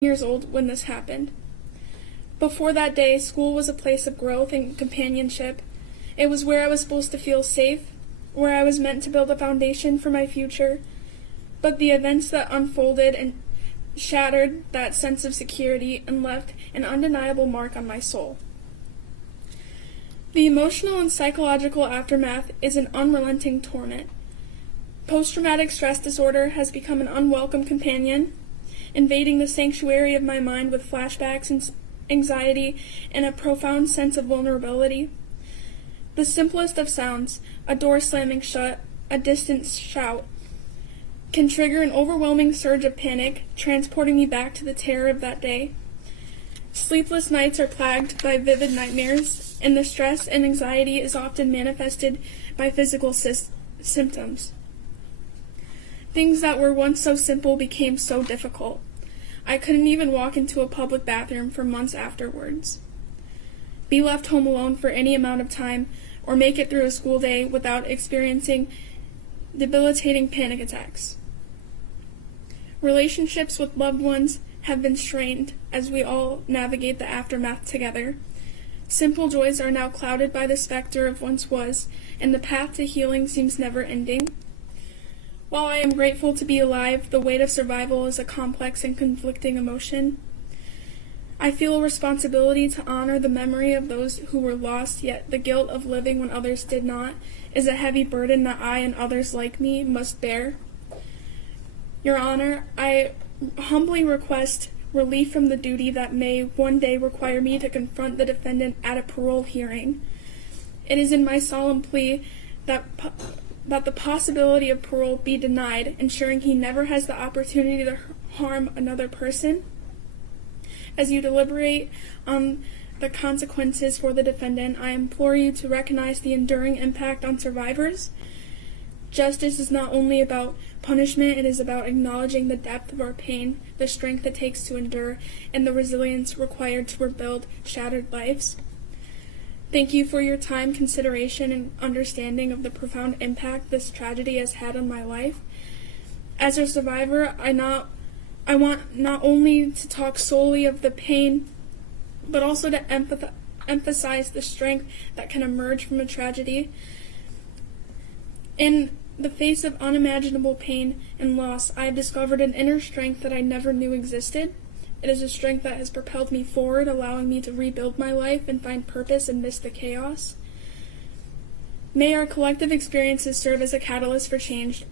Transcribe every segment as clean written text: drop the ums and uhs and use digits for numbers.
years old when this happened. Before that day, school was a place of growth and companionship. It was where I was supposed to feel safe, where I was meant to build a foundation for my future. But the events that unfolded and shattered that sense of security and left an undeniable mark on my soul. The emotional and psychological aftermath is an unrelenting torment. Post-traumatic stress disorder has become an unwelcome companion, invading the sanctuary of my mind with flashbacks and anxiety and a profound sense of vulnerability. The simplest of sounds, a door slamming shut, a distant shout, can trigger an overwhelming surge of panic, transporting me back to the terror of that day. Sleepless nights are plagued by vivid nightmares, and the stress and anxiety is often manifested by physical symptoms. Things that were once so simple became so difficult. I couldn't even walk into a public bathroom for months afterwards. Be left home alone for any amount of time, or make it through a school day without experiencing debilitating panic attacks. Relationships with loved ones have been strained as we all navigate the aftermath together. Simple joys are now clouded by the specter of once was, and the path to healing seems never ending. While I am grateful to be alive, the weight of survival is a complex and conflicting emotion. I feel a responsibility to honor the memory of those who were lost, yet the guilt of living when others did not is a heavy burden that I and others like me must bear. Your Honor, I humbly request relief from the duty that may one day require me to confront the defendant at a parole hearing. It is in my solemn plea that the possibility of parole be denied, ensuring he never has the opportunity to harm another person. As you deliberate on the consequences for the defendant, I implore you to recognize the enduring impact on survivors. Justice is not only about punishment, it is about acknowledging the depth of our pain, the strength it takes to endure, and the resilience required to rebuild shattered lives. Thank you for your time, consideration, and understanding of the profound impact this tragedy has had on my life. As a survivor, I want not only to talk solely of the pain, but also to emphasize the strength that can emerge from a tragedy. In the face of unimaginable pain and loss, I have discovered an inner strength that I never knew existed. It is a strength that has propelled me forward, allowing me to rebuild my life and find purpose amidst the chaos. May our collective experiences serve as a catalyst for change,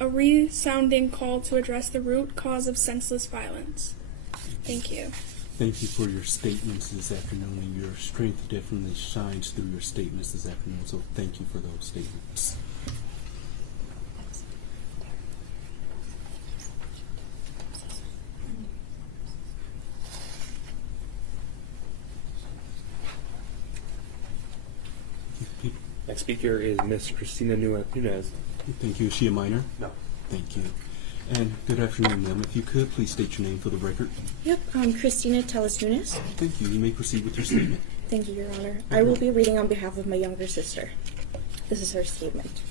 a resounding call to address the root cause of senseless violence. Thank you. Thank you for your statements this afternoon, and your strength definitely shines through your statements this afternoon, so thank you for those statements. Next speaker is Miss Christina Nunez. Thank you. Is she a minor? No. Thank you. And good afternoon, ma'am. If you could, please state your name for the record. Yep, I'm Christina Teles-Nunes. Thank you. You may proceed with your statement. Thank you, Your Honor. I will be reading on behalf of my younger sister. This is her statement.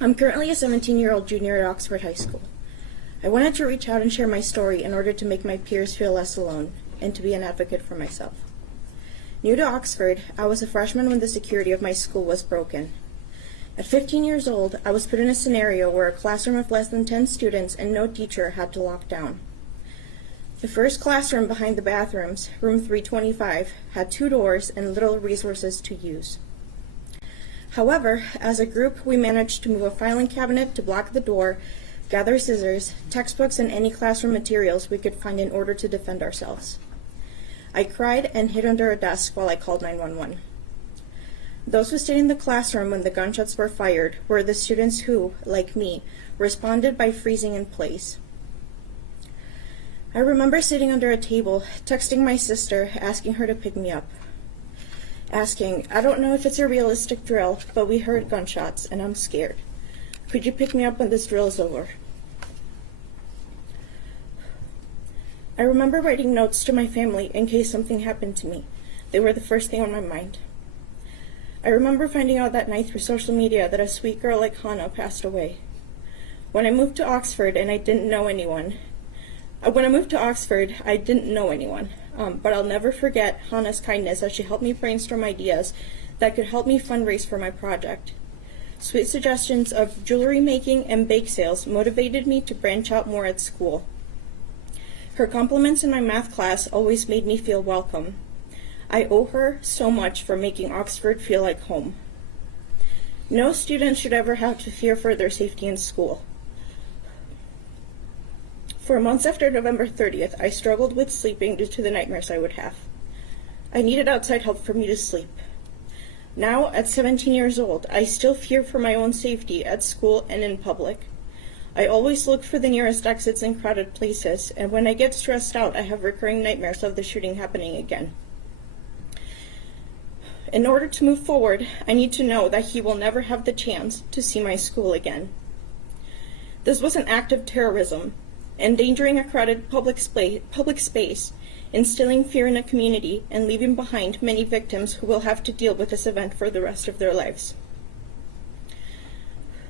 I'm currently a 17-year-old junior at Oxford High School. I wanted to reach out and share my story in order to make my peers feel less alone and to be an advocate for myself. New to Oxford, I was a freshman when the security of my school was broken. At 15 years old, I was put in a scenario where a classroom of less than 10 students and no teacher had to lock down. The first classroom behind the bathrooms, room 325, had 2 doors and little resources to use. However, as a group, we managed to move a filing cabinet to block the door, gather scissors, textbooks, and any classroom materials we could find in order to defend ourselves. I cried and hid under a desk while I called 911. Those who stayed in the classroom when the gunshots were fired were the students who, like me, responded by freezing in place. I remember sitting under a table, texting my sister, asking her to pick me up. Asking, I don't know if it's a realistic drill, but we heard gunshots and I'm scared. Could you pick me up when this drill is over? I remember writing notes to my family in case something happened to me. They were the first thing on my mind. I remember finding out that night through social media that a sweet girl like Hannah passed away. When I moved to Oxford and I didn't know anyone, but I'll never forget Hannah's kindness as she helped me brainstorm ideas that could help me fundraise for my project. Sweet suggestions of jewelry making and bake sales motivated me to branch out more at school. Her compliments in my math class always made me feel welcome. I owe her so much for making Oxford feel like home. No student should ever have to fear for their safety in school. For months after November 30th, I struggled with sleeping due to the nightmares I would have. I needed outside help for me to sleep. Now, at 17 years old, I still fear for my own safety at school and in public. I always look for the nearest exits in crowded places, and when I get stressed out, I have recurring nightmares of the shooting happening again. In order to move forward, I need to know that he will never have the chance to see my school again. This was an act of terrorism, endangering a crowded public space, instilling fear in a community, and leaving behind many victims who will have to deal with this event for the rest of their lives.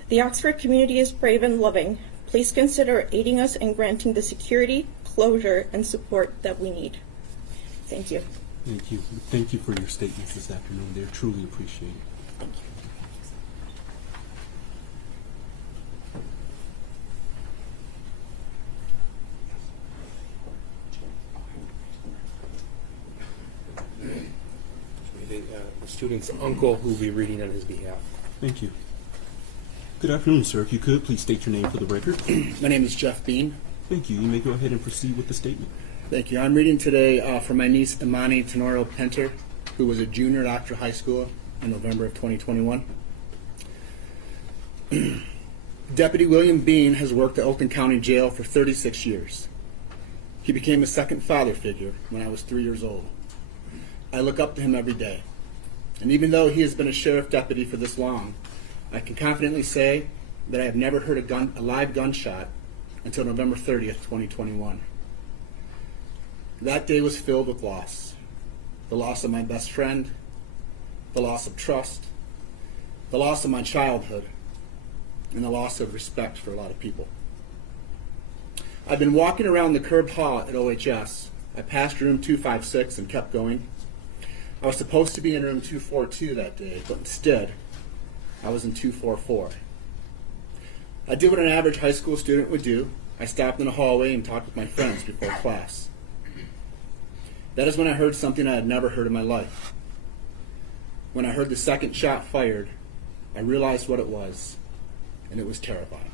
The Oxford community is brave and loving. Please consider aiding us in granting the security, closure, and support that we need. Thank you. Thank you. Thank you for your statements this afternoon. They're truly appreciated. Thank you. The student's uncle who will be reading on his behalf. Thank you. Good afternoon, sir. If you could, please state your name for the record. My name is Jeff Bean. Thank you. You may go ahead and proceed with the statement. Thank you. I'm reading today for my niece Imani Tenorio Penter, who was a junior at Oxford High School in November of 2021. Deputy William Bean has worked at Oakland County Jail for 36 years. He became a second father figure when I was 3 years old. I look up to him every day. And even though he has been a sheriff deputy for this long, I can confidently say that I have never heard a live gunshot until November 30th, 2021. That day was filled with loss. The loss of my best friend, the loss of trust, the loss of my childhood, and the loss of respect for a lot of people. I've been walking around the curb hall at OHS. I passed room 256 and kept going. I was supposed to be in room 242 that day, but instead, I was in 244. I did what an average high school student would do. I stopped in the hallway and talked with my friends before class. That is when I heard something I had never heard in my life. When I heard the second shot fired, I realized what it was, and it was terrifying.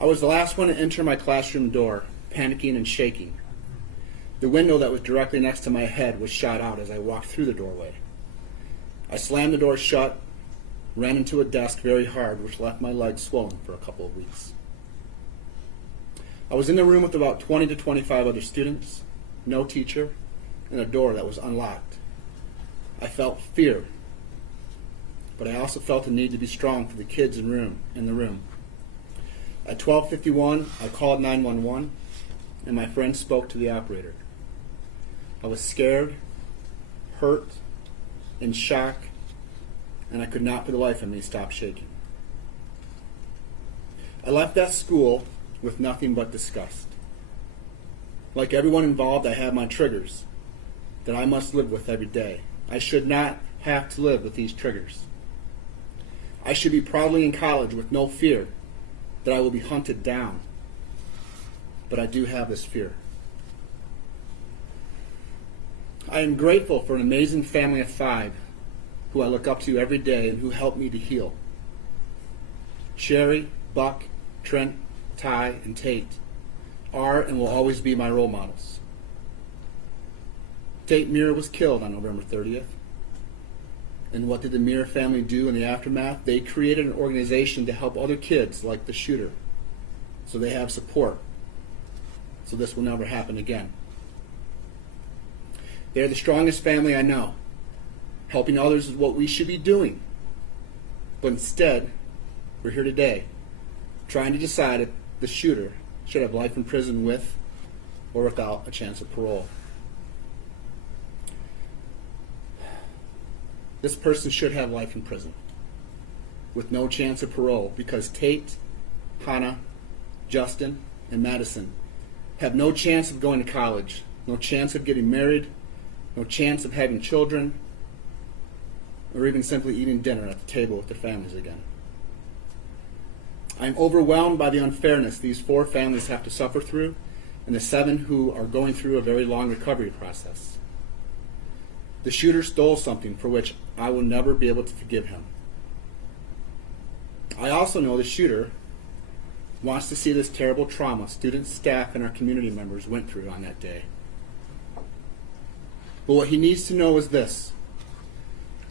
I was the last one to enter my classroom door, panicking and shaking. The window that was directly next to my head was shot out as I walked through the doorway. I slammed the door shut, ran into a desk very hard, which left my legs swollen for a couple of weeks. I was in the room with about 20 to 25 other students, no teacher, and a door that was unlocked. I felt fear, but I also felt the need to be strong for the kids in the room. At 12:51, I called 911, and my friend spoke to the operator. I was scared, hurt, in shock, and I could not for the life of me stop shaking. I left that school with nothing but disgust. Like everyone involved, I have my triggers that I must live with every day. I should not have to live with these triggers. I should be proudly in college with no fear that I will be hunted down. But I do have this fear. I am grateful for an amazing family of 5 who I look up to every day and who help me to heal. Sherry, Buck, Trent, Ty, and Tate are and will always be my role models. Tate Muir was killed on November 30th. And what did the Muir family do in the aftermath? They created an organization to help other kids like the shooter, so they have support, so this will never happen again. They are the strongest family I know. Helping others is what we should be doing. But instead, we're here today trying to decide if the shooter should have life in prison with or without a chance of parole. This person should have life in prison. with no chance of parole because Tate, Hannah, Justin, and Madison have no chance of going to college, no chance of getting married, no chance of having children, or even simply eating dinner at the table with their families again. I am overwhelmed by the unfairness these 4 families have to suffer through and the 7 who are going through a very long recovery process. The shooter stole something for which I will never be able to forgive him. I also know the shooter wants to see this terrible trauma students, staff, and our community members went through on that day. But what he needs to know is this: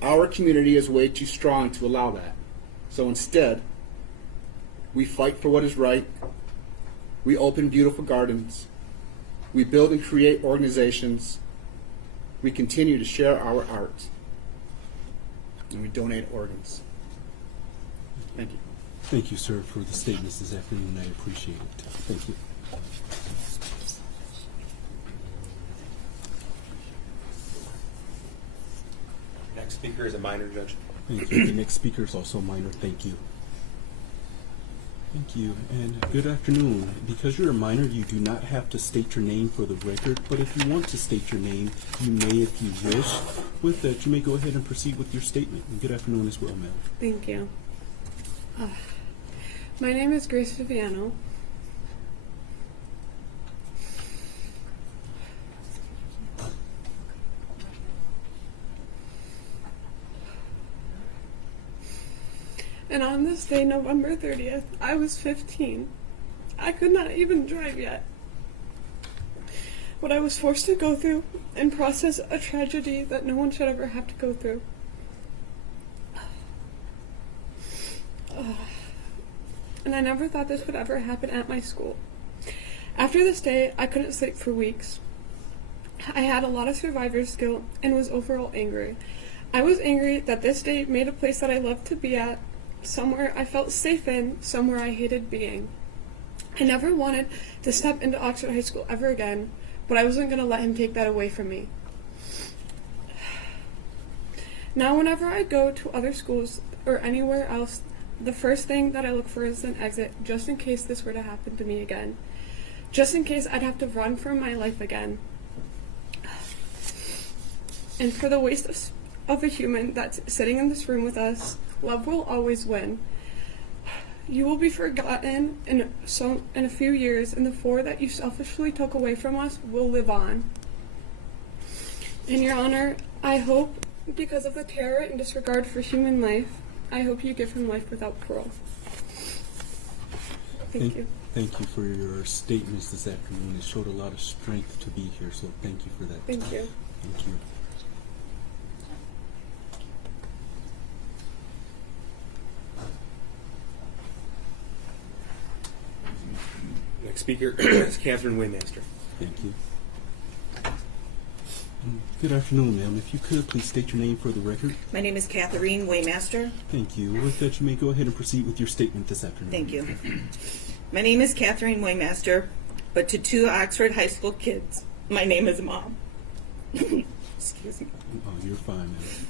our community is way too strong to allow that. So instead, we fight for what is right. We open beautiful gardens. We build and create organizations. We continue to share our art. And we donate organs. Thank you. Thank you, sir, for the statements this afternoon. I appreciate it. Thank you. Next speaker is a minor, Judge. Thank you. The next speaker is also a minor. Thank you. Thank you, and good afternoon. Because you're a minor, you do not have to state your name for the record, but if you want to state your name, you may if you wish. With that, you may go ahead and proceed with your statement. And good afternoon as well, ma'am. Thank you. My name is Grace Viviano. And on this day, November 30th, I was 15. I could not even drive yet. What I was forced to go through and process a tragedy that no one should ever have to go through. And I never thought this would ever happen at my school. After this day, I couldn't sleep for weeks. I had a lot of survivor's guilt and was overall angry. I was angry that this day made a place that I loved to be at, somewhere I felt safe in, somewhere I hated being. I never wanted to step into Oxford High School ever again, but I wasn't going to let him take that away from me. Now whenever I go to other schools or anywhere else, the first thing that I look for is an exit, just in case this were to happen to me again. Just in case I'd have to run for my life again. And for the waste of a human that's sitting in this room with us, love will always win. You will be forgotten in a few years, and the 4 that you selfishly took away from us will live on. In your honor, I hope, because of the terror and disregard for human life, I hope you give him life without parole. Thank you. Thank you for your statements this afternoon. It showed a lot of strength to be here, so thank you for that. Thank you. Thank you. Next speaker is Catherine Waymaster. Thank you. Good afternoon, ma'am. If you could, please state your name for the record. My name is Catherine Waymaster. Thank you. With that, you may go ahead and proceed with your statement this afternoon. Thank you. My name is Catherine Waymaster, but to 2 Oxford High School kids, my name is Mom. Excuse me. Oh, you're fine, ma'am.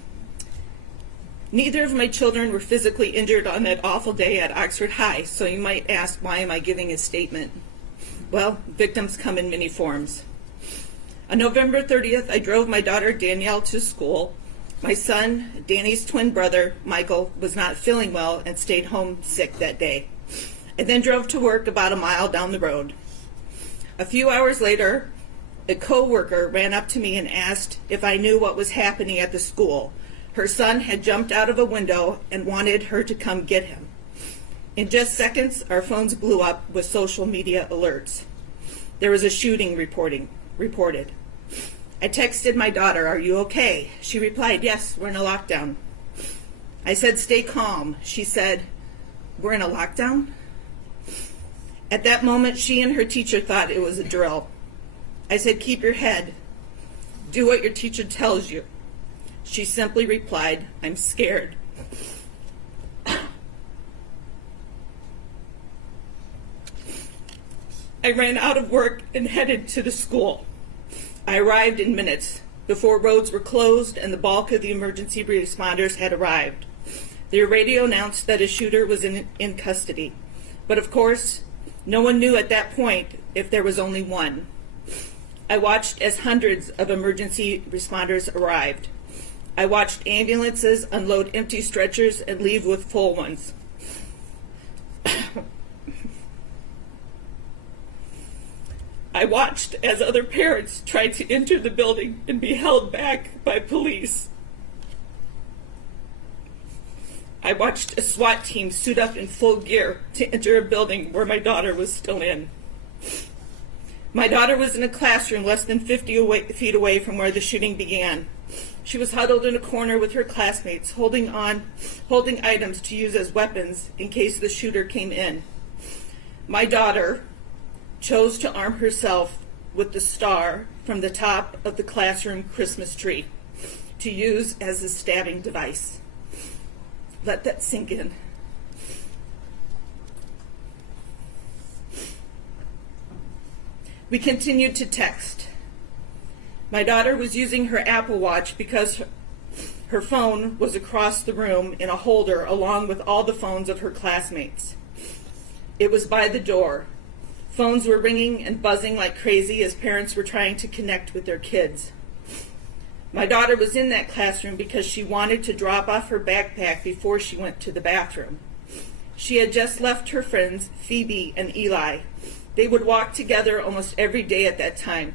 Neither of my children were physically injured on that awful day at Oxford High, so you might ask, why am I giving a statement? Well, victims come in many forms. On November 30th, I drove my daughter Danielle to school. My son, Danny's twin brother, Michael, was not feeling well and stayed home sick that day. I then drove to work about a mile down the road. A few hours later, a co-worker ran up to me and asked if I knew what was happening at the school. Her son had jumped out of a window and wanted her to come get him. In just seconds, our phones blew up with social media alerts. There was a shooting reported. I texted my daughter, "Are you okay?" She replied, "Yes, we're in a lockdown." I said, "Stay calm." She said, "We're in a lockdown?" At that moment, she and her teacher thought it was a drill. I said, "Keep your head. Do what your teacher tells you." She simply replied, "I'm scared." I ran out of work and headed to the school. I arrived in minutes before roads were closed and the bulk of the emergency responders had arrived. The radio announced that a shooter was in custody. But of course, no one knew at that point if there was only one. I watched as hundreds of emergency responders arrived. I watched ambulances unload empty stretchers and leave with full ones. I watched as other parents tried to enter the building and be held back by police. I watched a SWAT team suit up in full gear to enter a building where my daughter was still in. My daughter was in a classroom less than 50 feet away from where the shooting began. She was huddled in a corner with her classmates, holding items to use as weapons in case the shooter came in. My daughter chose to arm herself with the star from the top of the classroom Christmas tree to use as a stabbing device. Let that sink in. We continued to text. My daughter was using her Apple Watch because her phone was across the room in a holder along with all the phones of her classmates. It was by the door. Phones were ringing and buzzing like crazy as parents were trying to connect with their kids. My daughter was in that classroom because she wanted to drop off her backpack before she went to the bathroom. She had just left her friends, Phoebe and Eli. They would walk together almost every day at that time.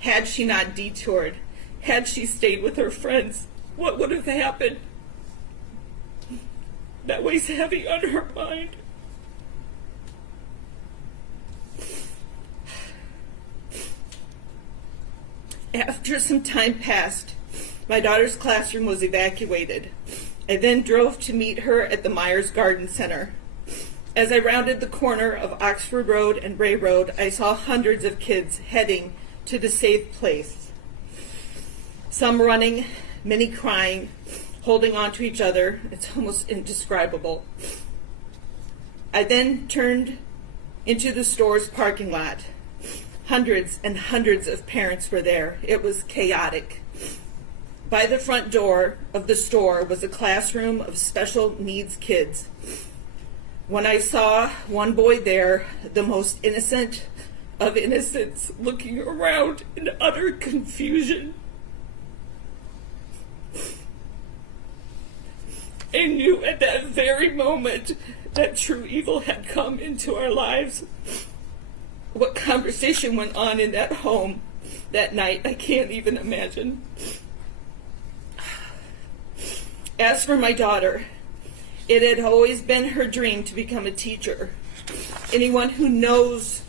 Had she not detoured, had she stayed with her friends, what would have happened? That weighs heavy on her mind. After some time passed, my daughter's classroom was evacuated. I then drove to meet her at the Myers Garden Center. As I rounded the corner of Oxford Road and Bray Road, I saw hundreds of kids heading to the safe place. Some running, many crying, holding on to each other. It's almost indescribable. I then turned into the store's parking lot. Hundreds and hundreds of parents were there. It was chaotic. By the front door of the store was a classroom of special needs kids. When I saw one boy there, the most innocent of innocents, looking around in utter confusion, I knew at that very moment that true evil had come into our lives. What conversation went on in that home that night, I can't even imagine. As for my daughter, it had always been her dream to become a teacher. Anyone who knows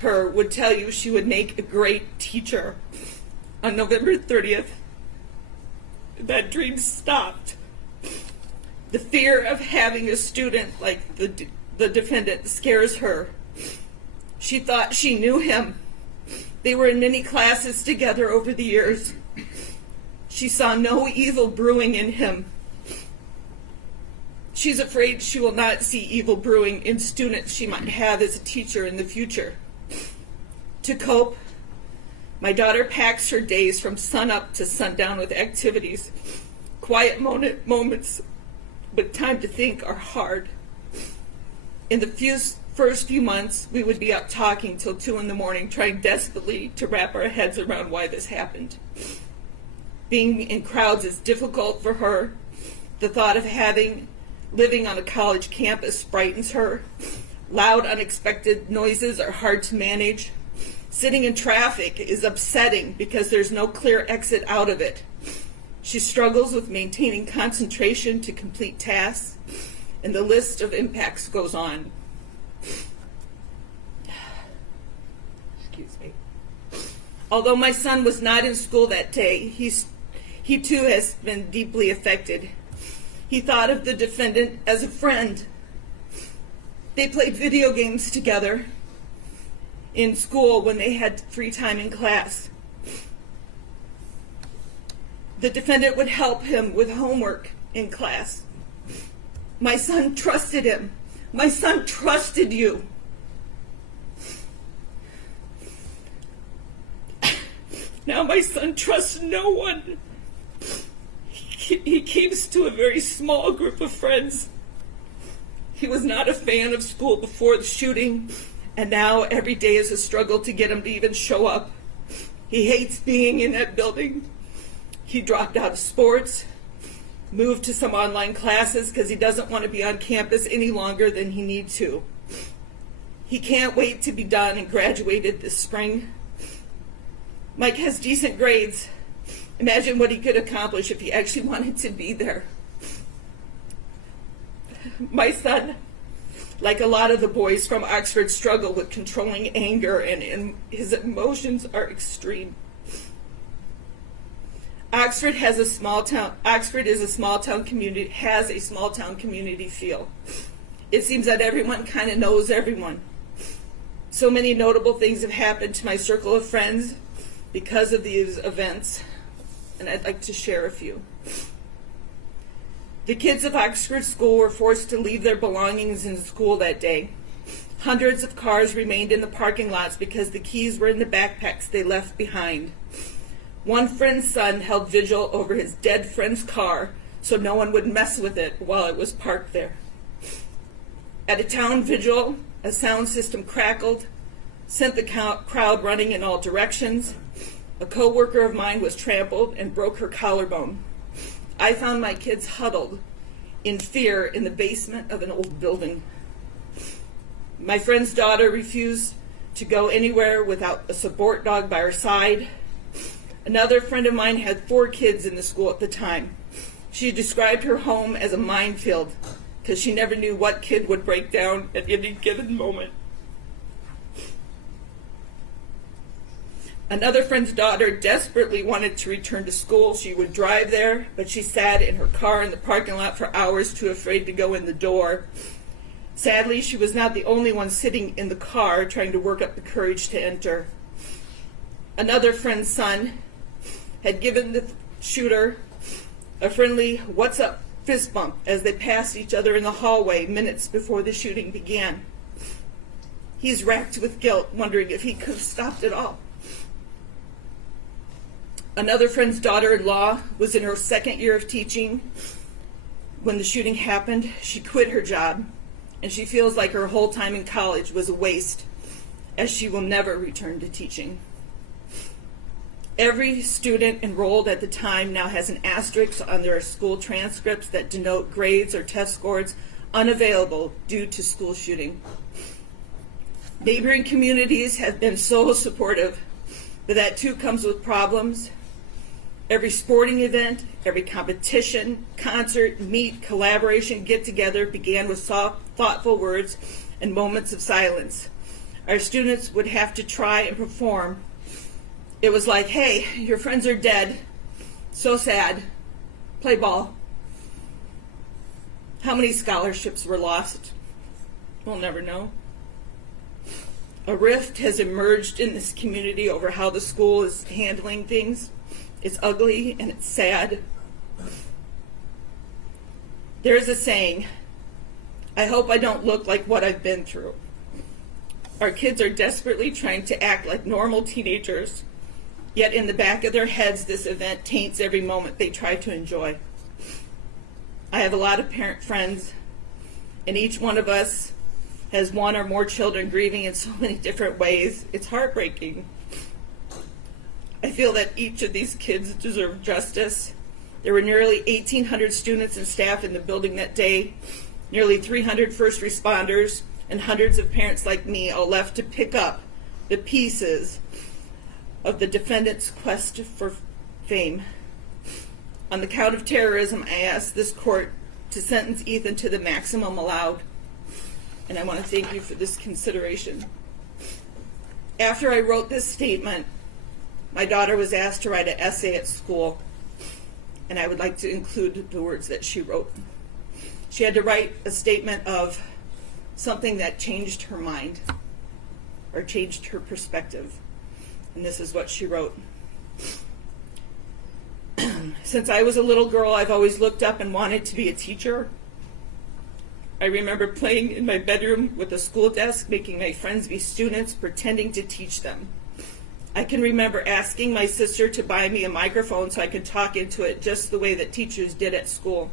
her would tell you she would make a great teacher. On November 30th, that dream stopped. The fear of having a student like the defendant scares her. She thought she knew him. They were in many classes together over the years. She saw no evil brewing in him. She's afraid she will not see evil brewing in students she might have as a teacher in the future. To cope, my daughter packs her days from sunup to sundown with activities. Quiet moments with time to think are hard. In the first few months, we would be up talking till 2 a.m, trying desperately to wrap our heads around why this happened. Being in crowds is difficult for her. The thought of living on a college campus frightens her. Loud, unexpected noises are hard to manage. Sitting in traffic is upsetting because there's no clear exit out of it. She struggles with maintaining concentration to complete tasks, and the list of impacts goes on. Excuse me. Although my son was not in school that day, he too has been deeply affected. He thought of the defendant as a friend. They played video games together in school when they had free time in class. The defendant would help him with homework in class. My son trusted him. My son trusted you. Now my son trusts no one. He keeps to a very small group of friends. He was not a fan of school before the shooting, and now every day is a struggle to get him to even show up. He hates being in that building. He dropped out of sports, moved to some online classes because he doesn't want to be on campus any longer than he needs to. He can't wait to be done and graduated this spring. Mike has decent grades. Imagine what he could accomplish if he actually wanted to be there. My son, like a lot of the boys from Oxford, struggle with controlling anger, and his emotions are extreme. Oxford is a small town community, has a small town community feel. It seems that everyone kind of knows everyone. So many notable things have happened to my circle of friends because of these events, and I'd like to share a few. The kids of Oxford School were forced to leave their belongings in school that day. Hundreds of cars remained in the parking lots because the keys were in the backpacks they left behind. One friend's son held vigil over his dead friend's car so no one would mess with it while it was parked there. At a town vigil, a sound system crackled, sent the crowd running in all directions. A co-worker of mine was trampled and broke her collarbone. I found my kids huddled in fear in the basement of an old building. My friend's daughter refused to go anywhere without a support dog by her side. Another friend of mine had 4 kids in the school at the time. She described her home as a minefield because she never knew what kid would break down at any given moment. Another friend's daughter desperately wanted to return to school. She would drive there, but she sat in her car in the parking lot for hours, too afraid to go in the door. Sadly, she was not the only one sitting in the car trying to work up the courage to enter. Another friend's son had given the shooter a friendly "what's up" fist bump as they passed each other in the hallway minutes before the shooting began. He's racked with guilt, wondering if he could have stopped it all. Another friend's daughter-in-law was in her 2nd year of teaching when the shooting happened. She quit her job, and she feels like her whole time in college was a waste, as she will never return to teaching. Every student enrolled at the time now has an asterisk on their school transcripts that denote grades or test scores unavailable due to school shooting. Neighboring communities have been so supportive, but that too comes with problems. Every sporting event, every competition, concert, meet, collaboration, get-together began with soft, thoughtful words and moments of silence. Our students would have to try and perform. It was like, "Hey, your friends are dead. So sad. Play ball." How many scholarships were lost? We'll never know. A rift has emerged in this community over how the school is handling things. It's ugly and it's sad. There's a saying, "I hope I don't look like what I've been through." Our kids are desperately trying to act like normal teenagers, yet in the back of their heads, this event taints every moment they try to enjoy. I have a lot of parent friends, and each one of us has one or more children grieving in so many different ways. It's heartbreaking. I feel that each of these kids deserve justice. There were nearly 1,800 students and staff in the building that day, nearly 300 first responders, and hundreds of parents like me all left to pick up the pieces of the defendant's quest for fame. On the count of terrorism, I ask this court to sentence Ethan to the maximum allowed, and I want to thank you for this consideration. After I wrote this statement, my daughter was asked to write an essay at school, and I would like to include the words that she wrote. She had to write a statement of something that changed her mind or changed her perspective, and this is what she wrote. "Since I was a little girl, I've always looked up and wanted to be a teacher. I remember playing in my bedroom with a school desk, making my friends be students, pretending to teach them. I can remember asking my sister to buy me a microphone so I could talk into it just the way that teachers did at school.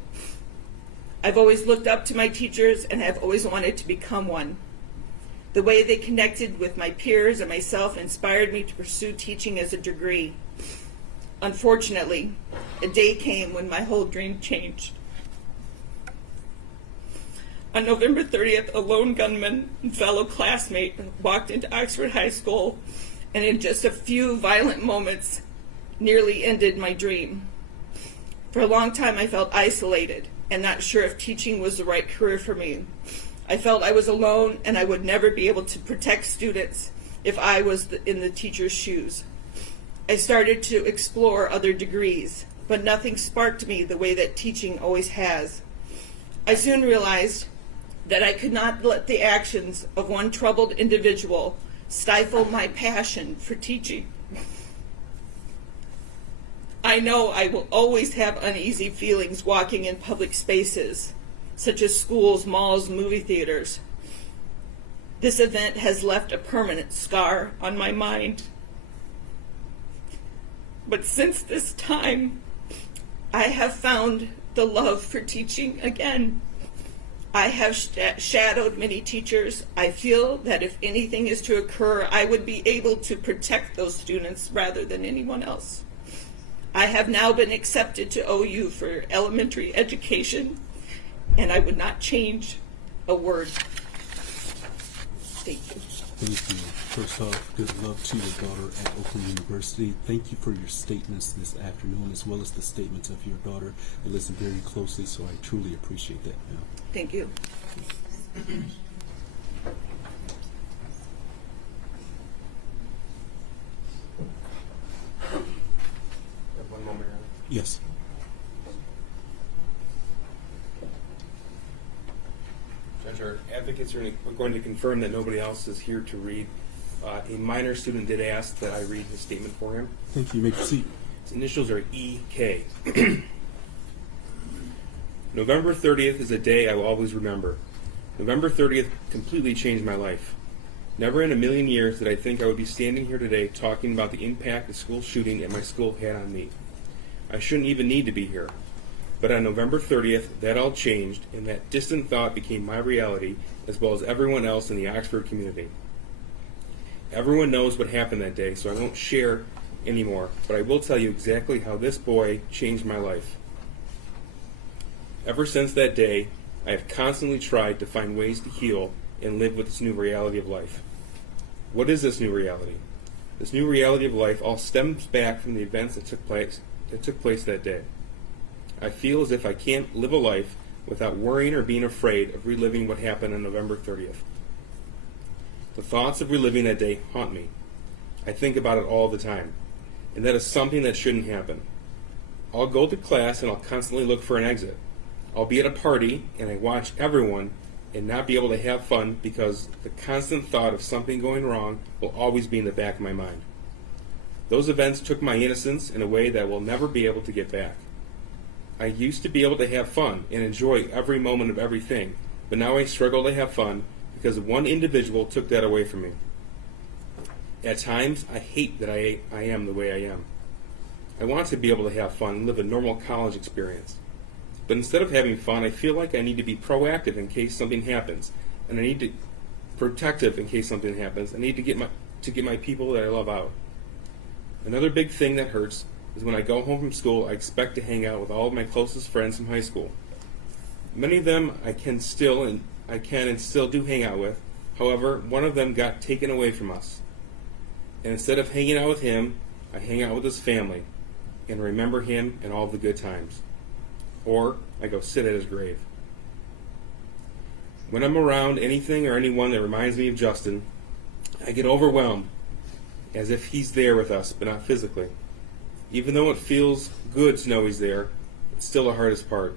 I've always looked up to my teachers and have always wanted to become one. The way they connected with my peers and myself inspired me to pursue teaching as a degree. Unfortunately, a day came when my whole dream changed. On November 30th, a lone gunman and fellow classmate walked into Oxford High School and in just a few violent moments nearly ended my dream. For a long time I felt isolated and not sure if teaching was the right career for me. I felt I was alone and I would never be able to protect students if I was in the teacher's shoes. I started to explore other degrees, but nothing sparked me the way that teaching always has. I soon realized that I could not let the actions of one troubled individual stifle my passion for teaching. I know I will always have uneasy feelings walking in public spaces, such as schools, malls, movie theaters. This event has left a permanent scar on my mind. But since this time, I have found the love for teaching again. I have shadowed many teachers. I feel that if anything is to occur, I would be able to protect those students rather than anyone else. I have now been accepted to OU for elementary education, and I would not change a word. Thank you. Thank you. First off, good luck to your daughter at Oakland University. Thank you for your statements this afternoon, as well as the statements of your daughter. I listened very closely, so I truly appreciate that, ma'am. Thank you. One moment. Yes. Judge, our advocates are going to confirm that nobody else is here to read. A minor student did ask that I read his statement for him. Thank you. You may proceed. His initials are E.K. November 30th is a day I will always remember. November 30th completely changed my life. Never in a million years did I think I would be standing here today talking about the impact the school shooting at my school had on me. I shouldn't even need to be here. But on November 30th, that all changed, and that distant thought became my reality, as well as everyone else in the Oxford community. Everyone knows what happened that day, so I won't share anymore, but I will tell you exactly how this boy changed my life. Ever since that day, I have constantly tried to find ways to heal and live with this new reality of life. What is this new reality? This new reality of life all stems back from the events that took place that day. I feel as if I can't live a life without worrying or being afraid of reliving what happened on November 30th. The thoughts of reliving that day haunt me. I think about it all the time, and that is something that shouldn't happen. I'll go to class and I'll constantly look for an exit. I'll be at a party and I watch everyone and not be able to have fun because the constant thought of something going wrong will always be in the back of my mind. Those events took my innocence in a way that I will never be able to get back. I used to be able to have fun and enjoy every moment of everything, but now I struggle to have fun because one individual took that away from me. At times, I hate that I am the way I am. I want to be able to have fun and live a normal college experience. But instead of having fun, I feel like I need to be proactive in case something happens, and I need to protective in case something happens. I need to get my people that I love out. Another big thing that hurts is when I go home from school, I expect to hang out with all of my closest friends from high school. Many of them I can and still do hang out with. However, one of them got taken away from us. And instead of hanging out with him, I hang out with his family and remember him and all the good times. Or I go sit at his grave. When I'm around anything or anyone that reminds me of Justin, I get overwhelmed, as if he's there with us, but not physically. Even though it feels good to know he's there, it's still the hardest part.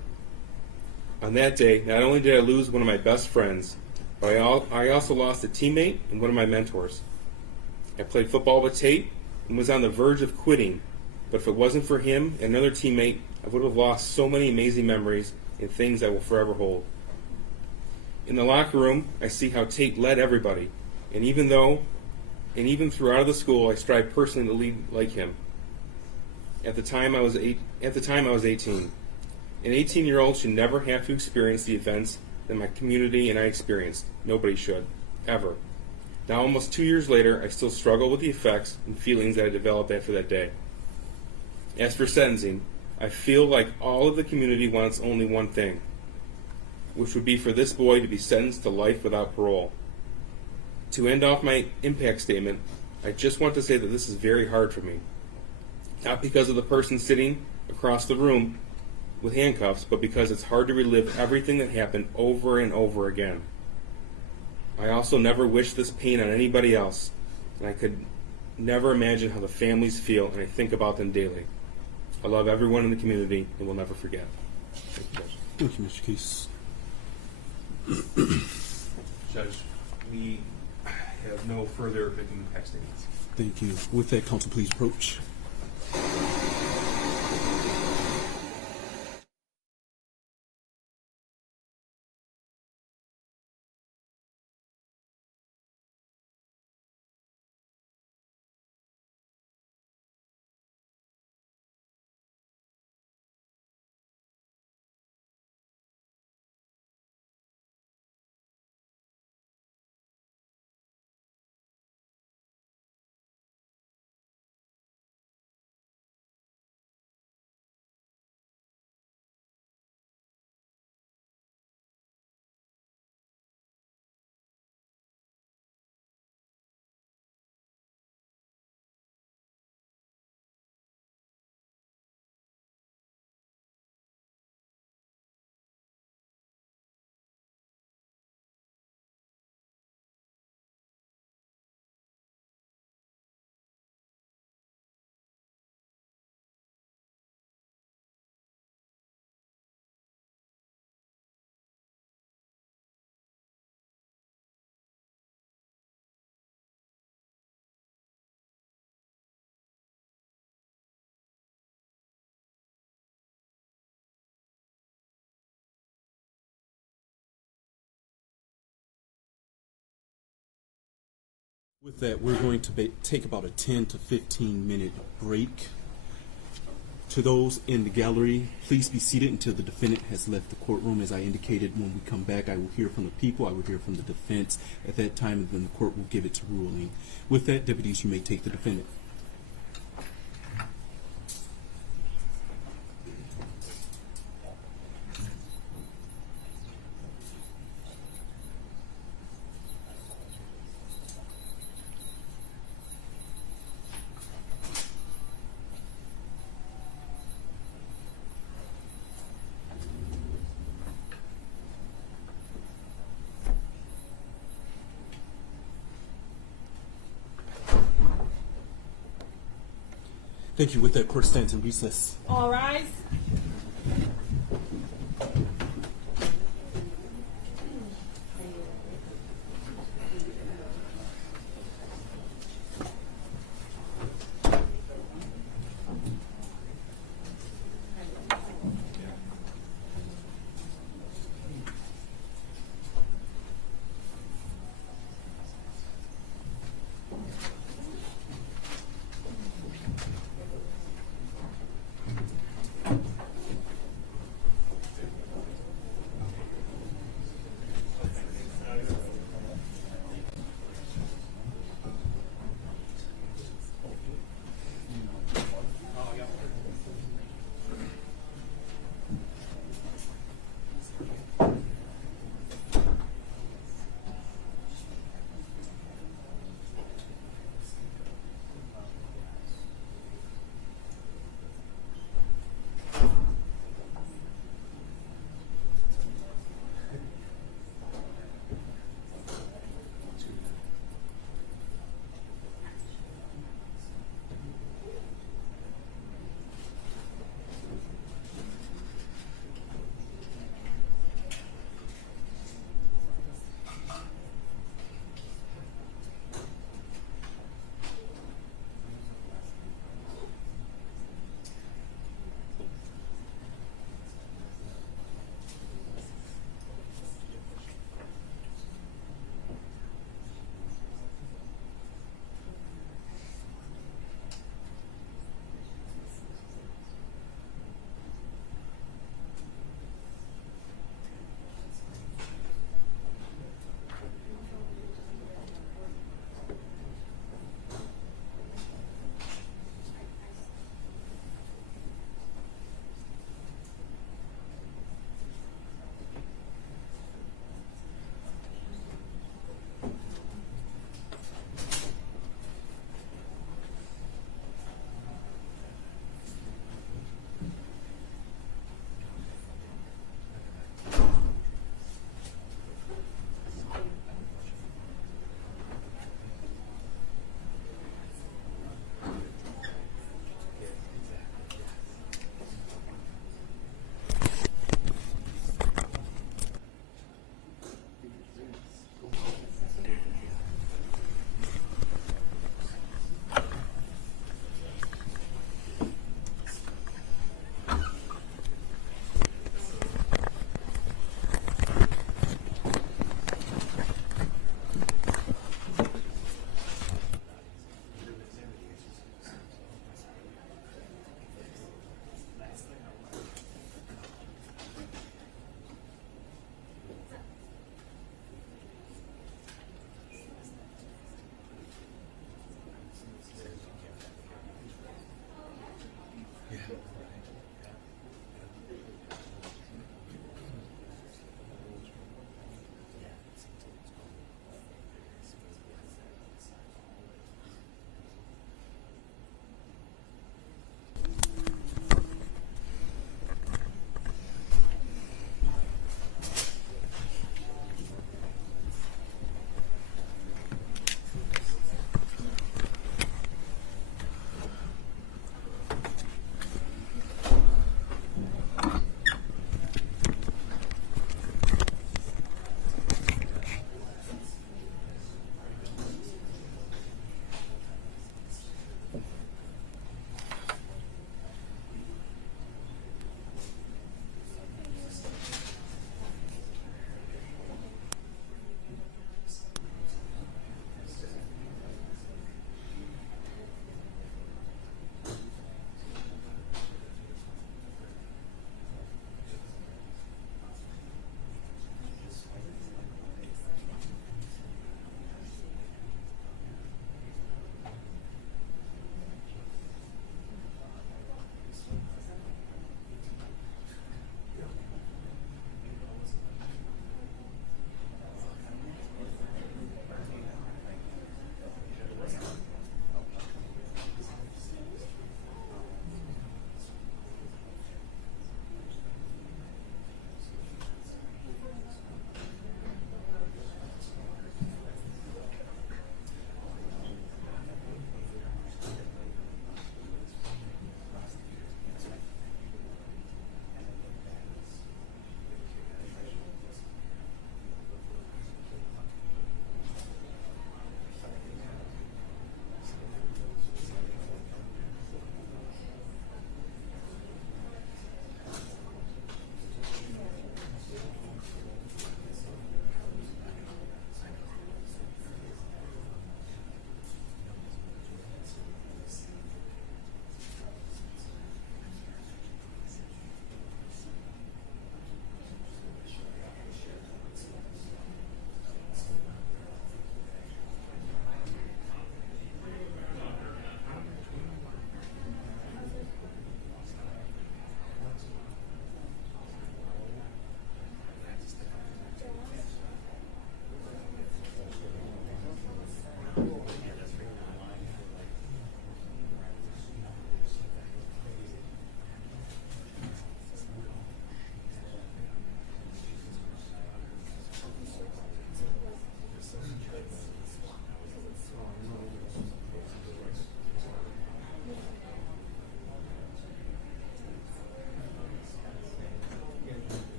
On that day, not only did I lose one of my best friends, but I also lost a teammate and one of my mentors. I played football with Tate and was on the verge of quitting, but if it wasn't for him and another teammate, I would have lost so many amazing memories and things I will forever hold. In the locker room, I see how Tate led everybody, and even though and even throughout the school, I strive personally to lead like him. At the time, I was 18. An 18-year-old should never have to experience the events that my community and I experienced. Nobody should, ever. Now, almost 2 years later, I still struggle with the effects and feelings that I developed after that day. As for sentencing, I feel like all of the community wants only one thing, which would be for this boy to be sentenced to life without parole. To end off my impact statement, I just want to say that this is very hard for me. Not because of the person sitting across the room with handcuffs, but because it's hard to relive everything that happened over and over again. I also never wish this pain on anybody else, and I could never imagine how the families feel, and I think about them daily. I love everyone in the community and will never forget. Thank you, Judge. Thank you, Mr. Case. Judge, we have no further victim impact statements. Thank you. With that, counsel, please approach. With that, we're going to take about a 10 to 15 minute break. To those in the gallery, please be seated until the defendant has left the courtroom. As I indicated, when we come back, I will hear from the people, I will hear from the defense. At that time, then the court will give its ruling. With that, deputies, you may take the defendant. Thank you. With that, court stands in recess. All rise.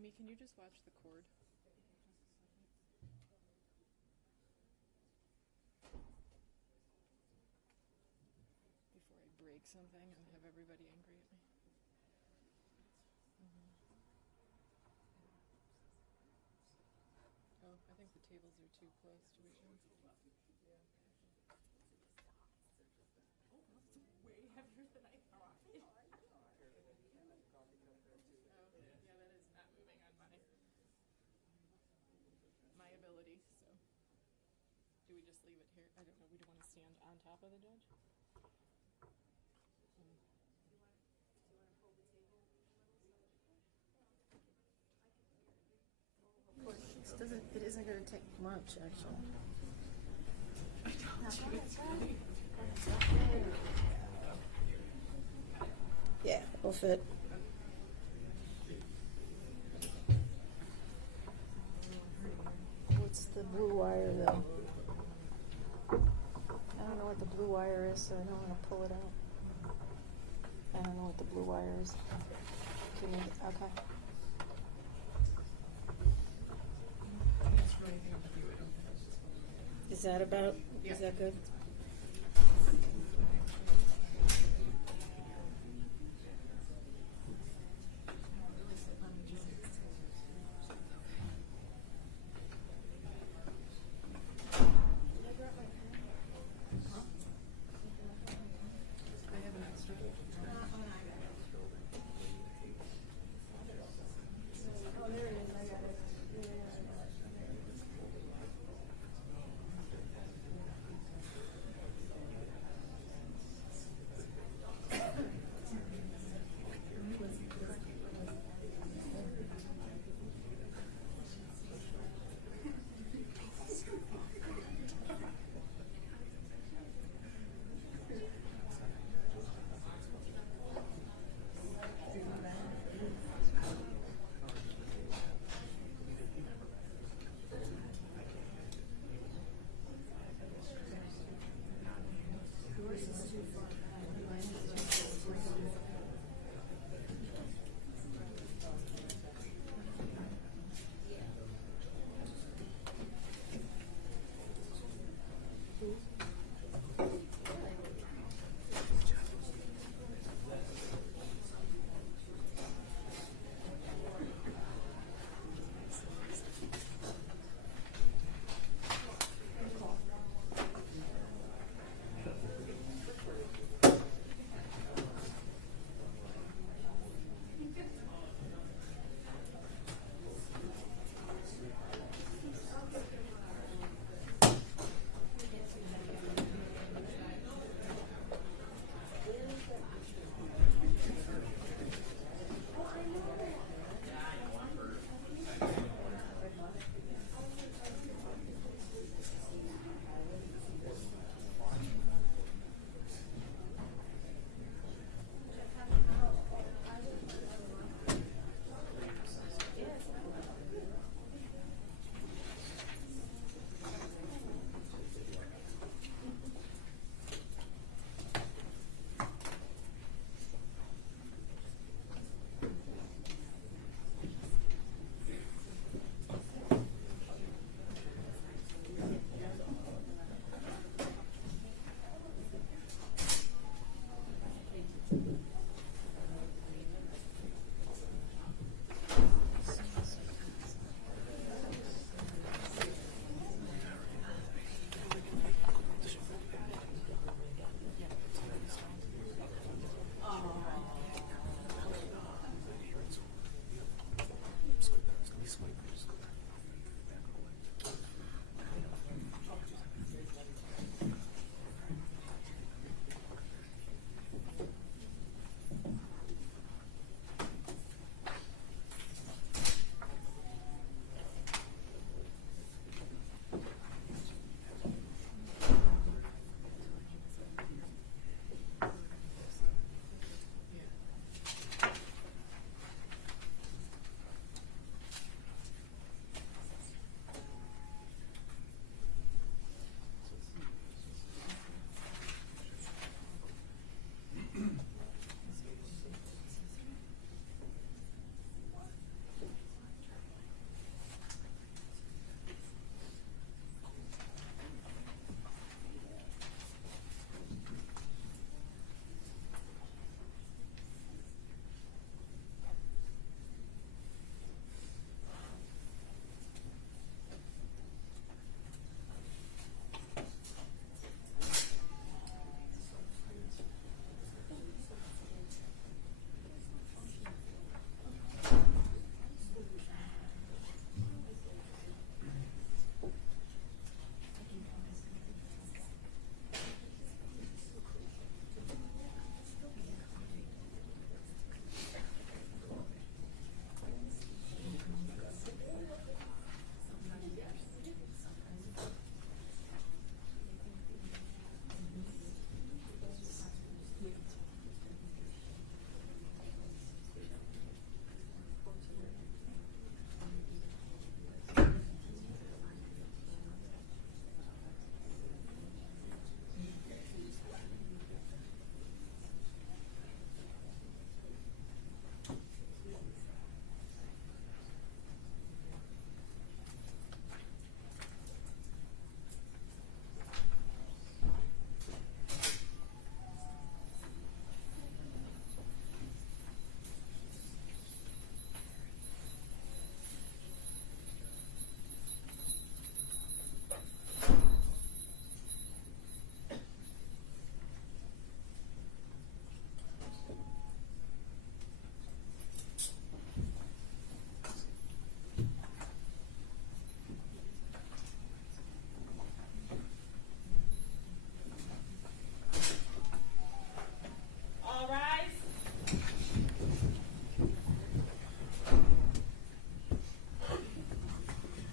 Amy, can you just watch the cord? Before I break something and have everybody angry at me. Oh, I think the tables are too close to each other. Way heavier than I thought. Oh, yeah, that is not moving on my ability, so. Do we just leave it here? I don't know, we don't want to stand on top of the judge? It isn't going to take much, actually. Yeah, it'll fit. What's the blue wire, though? I don't know what the blue wire is, so I don't want to pull it out. I don't know what the blue wire is. Can you? Okay. Is that about? Yeah. Is that good? I have an extra. Oh, there it is. I got it. Yeah.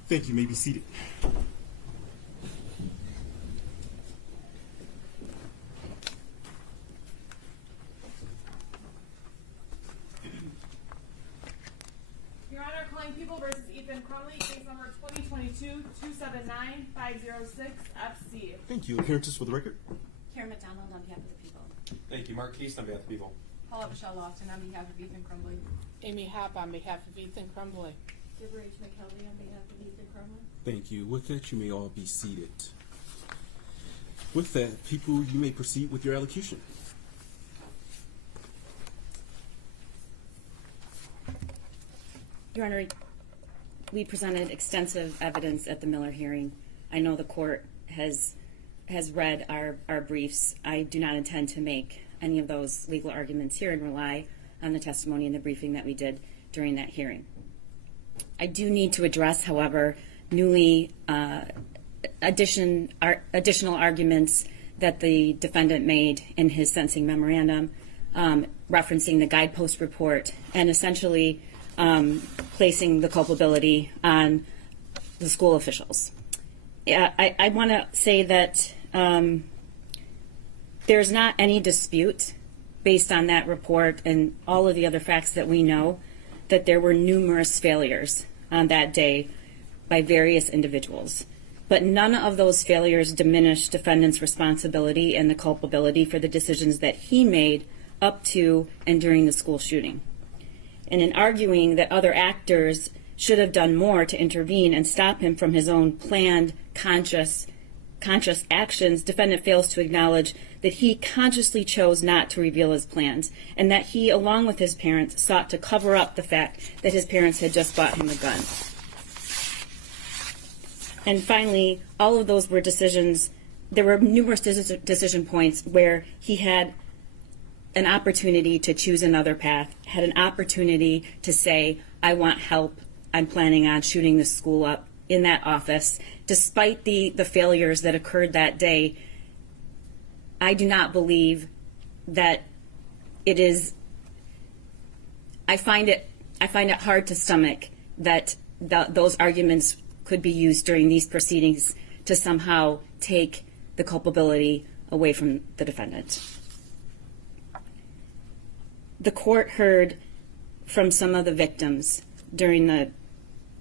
Thank you. You may be seated. Your Honor, calling People versus Ethan Crumley, case number 2022-279-506 FC. Thank you. Appearances for the record. Karen McDonald on behalf of the people. Thank you. Mark Keast on behalf of the people. Paula Michelle Lofton on behalf of Ethan Crumley. Amy Hopp on behalf of Ethan Crumbly. Deborah H. McKelvey on behalf of Ethan Crumley. Thank you. With that, you may all be seated. With that, people, you may proceed with your allocution. Your Honor, we presented extensive evidence at the Miller hearing. I know the court has read our briefs. I do not intend to make any of those legal arguments here and rely on the testimony and the briefing that we did during that hearing. I do need to address, however, newly additional arguments that the defendant made in his sentencing memorandum, referencing the guidepost report and essentially placing the culpability on the school officials. I want to say that there's not any dispute based on that report and all of the other facts that we know that there were numerous failures on that day by various individuals. But none of those failures diminished defendant's responsibility and the culpability for the decisions that he made up to and during the school shooting. And in arguing that other actors should have done more to intervene and stop him from his own planned, conscious actions, defendant fails to acknowledge that he consciously chose not to reveal his plans and that he, along with his parents, sought to cover up the fact that his parents had just bought him a gun. And finally, all of those were decisions, there were numerous decision points where he had an opportunity to choose another path, had an opportunity to say, I want help, I'm planning on shooting this school up in that office. Despite the failures that occurred that day, I do not believe that it is, I find it hard to stomach that those arguments could be used during these proceedings to somehow take the culpability away from the defendant. The court heard from some of the victims during the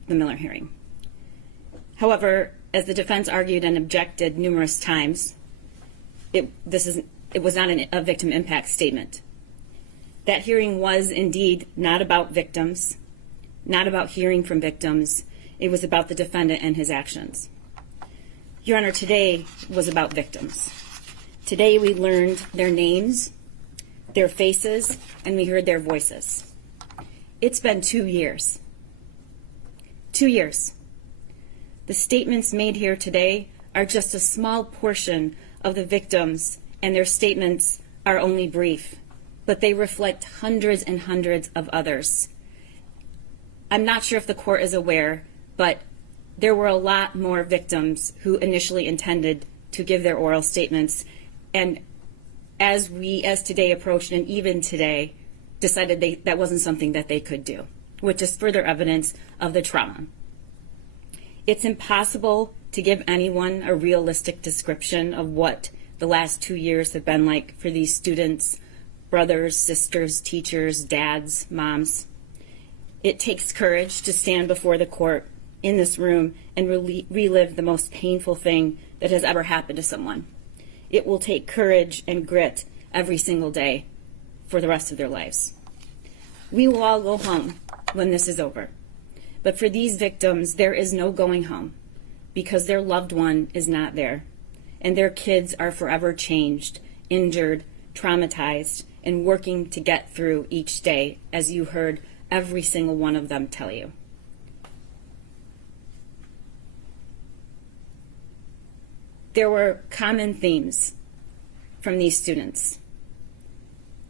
Miller hearing. However, as the defense argued and objected numerous times, it was not a victim impact statement. That hearing was indeed not about victims, not about hearing from victims. It was about the defendant and his actions. Your Honor, today was about victims. Today we learned their names, their faces, and we heard their voices. It's been 2 years. 2 years. The statements made here today are just a small portion of the victims, and their statements are only brief, but they reflect hundreds and hundreds of others. I'm not sure if the court is aware, but there were a lot more victims who initially intended to give their oral statements, and as today approached, and even today, decided that wasn't something that they could do, which is further evidence of the trauma. It's impossible to give anyone a realistic description of what the last 2 years have been like for these students, brothers, sisters, teachers, dads, moms. It takes courage to stand before the court in this room and relive the most painful thing that has ever happened to someone. It will take courage and grit every single day for the rest of their lives. We will all go home when this is over. But for these victims, there is no going home because their loved one is not there. And their kids are forever changed, injured, traumatized, and working to get through each day, as you heard every single one of them tell you. There were common themes from these students.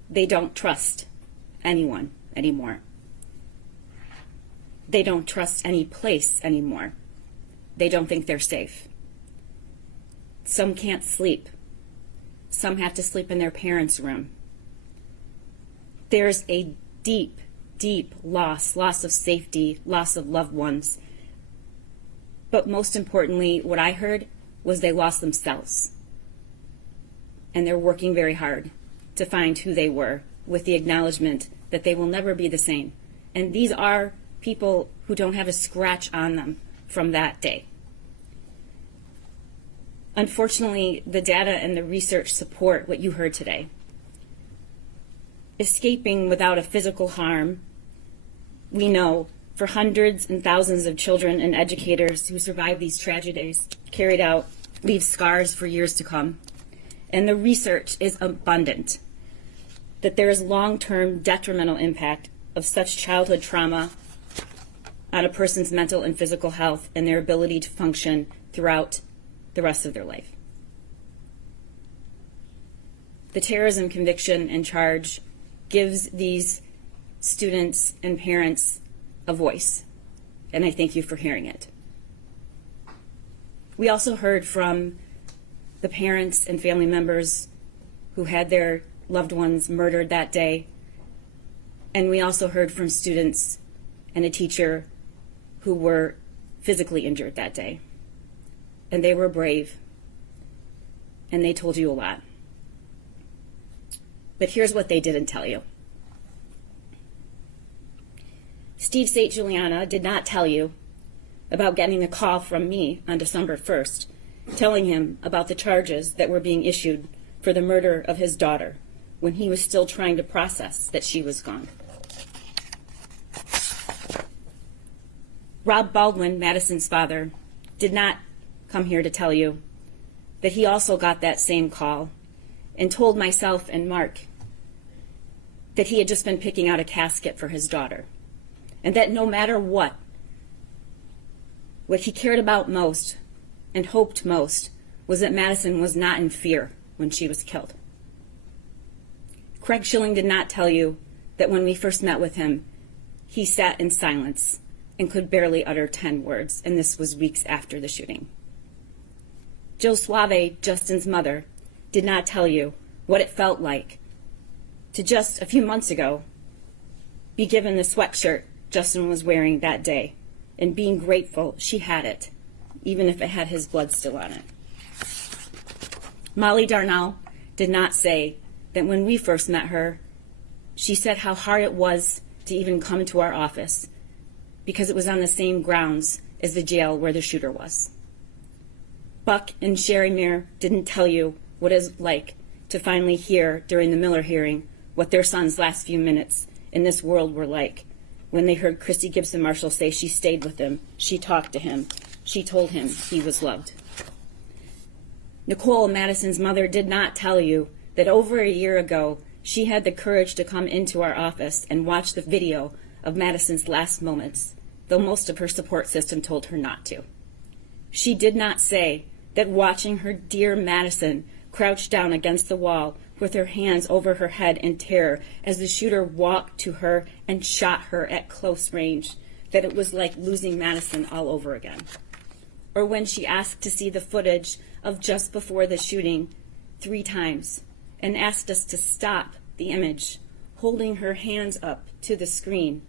They don't trust anyone anymore. They don't trust any place anymore. They don't think they're safe. Some can't sleep. Some have to sleep in their parents' room. There's a deep, deep loss of safety, loss of loved ones But most importantly, what I heard was they lost themselves. And they're working very hard to find who they were, with the acknowledgement that they will never be the same. And these are people who don't have a scratch on them from that day. Unfortunately, the data and the research support what you heard today. Escaping without a physical harm, we know, for hundreds and thousands of children and educators who survive these tragedies carried out, leave scars for years to come. And the research is abundant that there is long-term detrimental impact of such childhood trauma on a person's mental and physical health and their ability to function throughout the rest of their life. The terrorism conviction and charge gives these students and parents a voice, and I thank you for hearing it. We also heard from the parents and family members who had their loved ones murdered that day, and we also heard from students and a teacher who were physically injured that day. And they were brave, and they told you a lot. But here's what they didn't tell you. Steve St. Juliana did not tell you about getting a call from me on December 1st, telling him about the charges that were being issued for the murder of his daughter when he was still trying to process that she was gone. Rob Baldwin, Madison's father, did not come here to tell you that he also got that same call and told myself and Mark that he had just been picking out a casket for his daughter, and that no matter what he cared about most and hoped most was that Madison was not in fear when she was killed. Craig Schilling did not tell you that when we first met with him, he sat in silence and could barely utter 10 words, and this was weeks after the shooting. Jill Suave, Justin's mother, did not tell you what it felt like to just a few months ago be given the sweatshirt Justin was wearing that day, and being grateful she had it, even if it had his blood still on it. Molly Darnell did not say that when we first met her, she said how hard it was to even come to our office because it was on the same grounds as the jail where the shooter was. Buck and Sherry Muir didn't tell you what it was like to finally hear during the Miller hearing what their son's last few minutes in this world were like when they heard Christy Gibson Marshall say she stayed with him, she talked to him, she told him he was loved. Nicole, Madison's mother, did not tell you that over a year ago she had the courage to come into our office and watch the video of Madison's last moments, though most of her support system told her not to. She did not say that watching her dear Madison crouch down against the wall with her hands over her head in terror as the shooter walked to her and shot her at close range, that it was like losing Madison all over again. Or when she asked to see the footage of just before the shooting 3 times and asked us to stop the image, holding her hands up to the screen,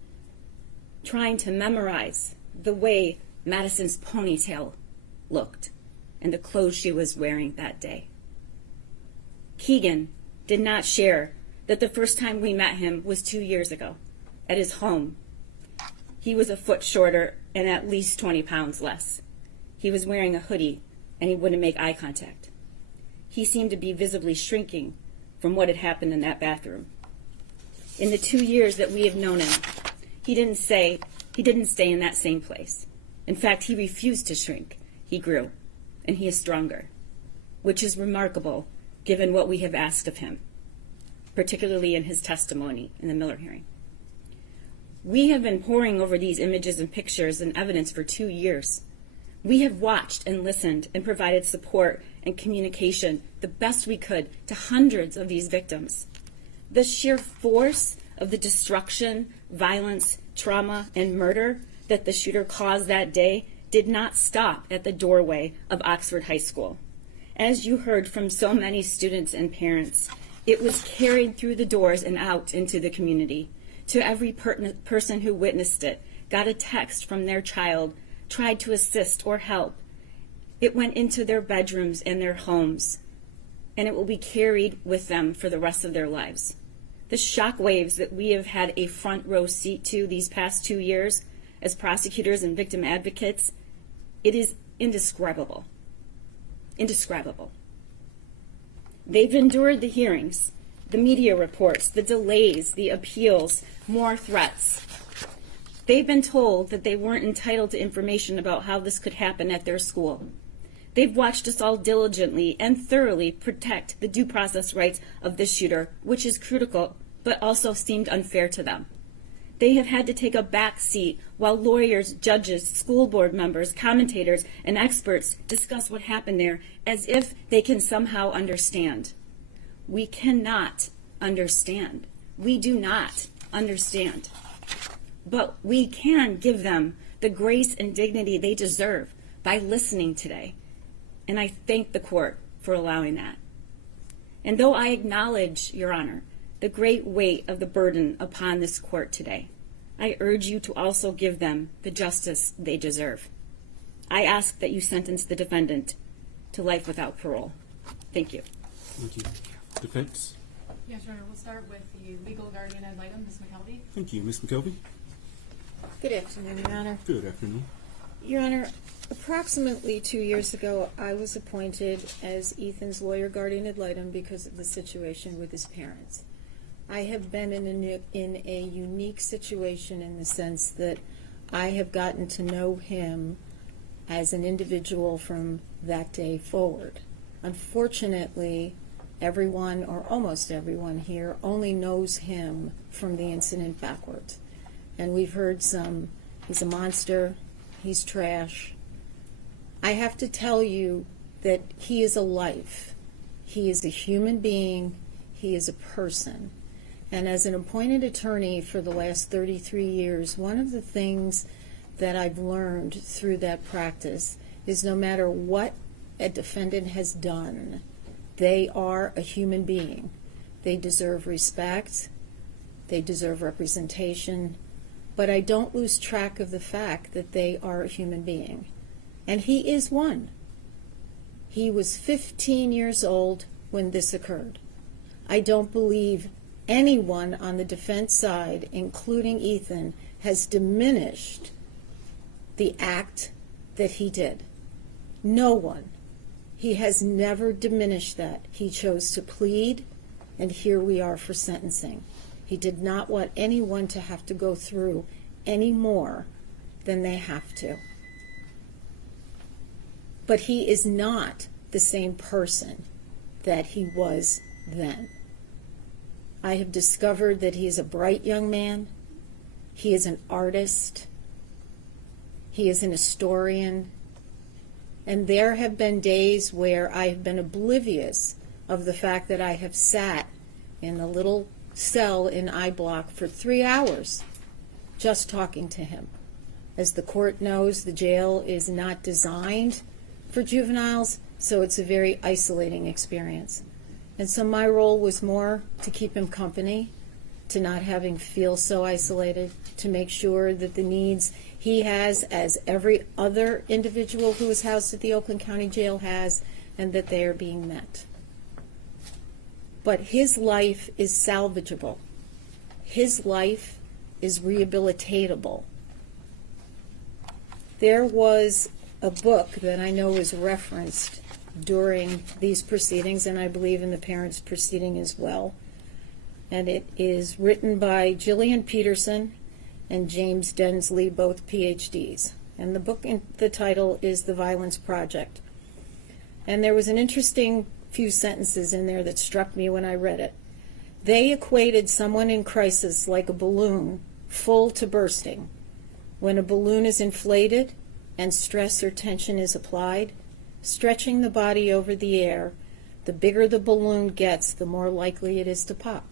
trying to memorize the way Madison's ponytail looked and the clothes she was wearing that day. Keegan did not share that the first time we met him was 2 years ago at his home. He was a foot shorter and at least 20 pounds less. He was wearing a hoodie and he wouldn't make eye contact. He seemed to be visibly shrinking from what had happened in that bathroom. In the 2 years that we have known him, he didn't stay in that same place. In fact, he refused to shrink. He grew, and he is stronger, which is remarkable given what we have asked of him, particularly in his testimony in the Miller hearing. We have been poring over these images and pictures and evidence for 2 years. We have watched and listened and provided support and communication the best we could to hundreds of these victims. The sheer force of the destruction, violence, trauma, and murder that the shooter caused that day did not stop at the doorway of Oxford High School. As you heard from so many students and parents, it was carried through the doors and out into the community. To every person who witnessed it, got a text from their child tried to assist or help. It went into their bedrooms and their homes, and it will be carried with them for the rest of their lives. The shockwaves that we have had a front row seat to these past 2 years as prosecutors and victim advocates, it is indescribable. Indescribable. They've endured the hearings, the media reports, the delays, the appeals, more threats. They've been told that they weren't entitled to information about how this could happen at their school. They've watched us all diligently and thoroughly protect the due process rights of this shooter, which is critical, but also seemed unfair to them. They have had to take a back seat while lawyers, judges, school board members, commentators, and experts discuss what happened there as if they can somehow understand. We cannot understand. We do not understand. But we can give them the grace and dignity they deserve by listening today. And I thank the court for allowing that. And though I acknowledge, Your Honor, the great weight of the burden upon this court today, I urge you to also give them the justice they deserve. I ask that you sentence the defendant to life without parole. Thank you. Thank you. Defense? Yes, Your Honor, we'll start with the legal guardian ad litem, Ms. McKelvey. Thank you. Ms. McKelvey? Good afternoon, Your Honor. Good afternoon. Your Honor, approximately 2 years ago, I was appointed as Ethan's lawyer guardian ad litem because of the situation with his parents. I have been in a unique situation in the sense that I have gotten to know him as an individual from that day forward. Unfortunately, everyone, or almost everyone here, only knows him from the incident backwards. And we've heard some, he's a monster, he's trash. I have to tell you that he is a life. He is a human being. He is a person. And as an appointed attorney for the last 33 years, one of the things that I've learned through that practice is no matter what a defendant has done, they are a human being. They deserve respect. They deserve representation. But I don't lose track of the fact that they are a human being. And he is one. He was 15 years old when this occurred. I don't believe anyone on the defense side, including Ethan, has diminished the act that he did. No one. He has never diminished that. He chose to plead, and here we are for sentencing. He did not want anyone to have to go through any more than they have to. But he is not the same person that he was then. I have discovered that he is a bright young man. He is an artist. He is an historian. And there have been days where I have been oblivious of the fact that I have sat in a little cell in I Block for 3 hours just talking to him. As the court knows, the jail is not designed for juveniles, so it's a very isolating experience. And so my role was more to keep him company, to not have him feel so isolated, to make sure that the needs he has, as every other individual who is housed at the Oakland County Jail has, and that they are being met. But his life is salvageable. His life is rehabilitatable. There was a book that I know is referenced during these proceedings, and I believe in the parents' proceeding as well. And it is written by Gillian Peterson and James Densley, both PhDs. And the book, the title is The Violence Project. And there was an interesting few sentences in there that struck me when I read it. They equated someone in crisis like a balloon full to bursting. When a balloon is inflated and stress or tension is applied, stretching the body over the air, the bigger the balloon gets, the more likely it is to pop.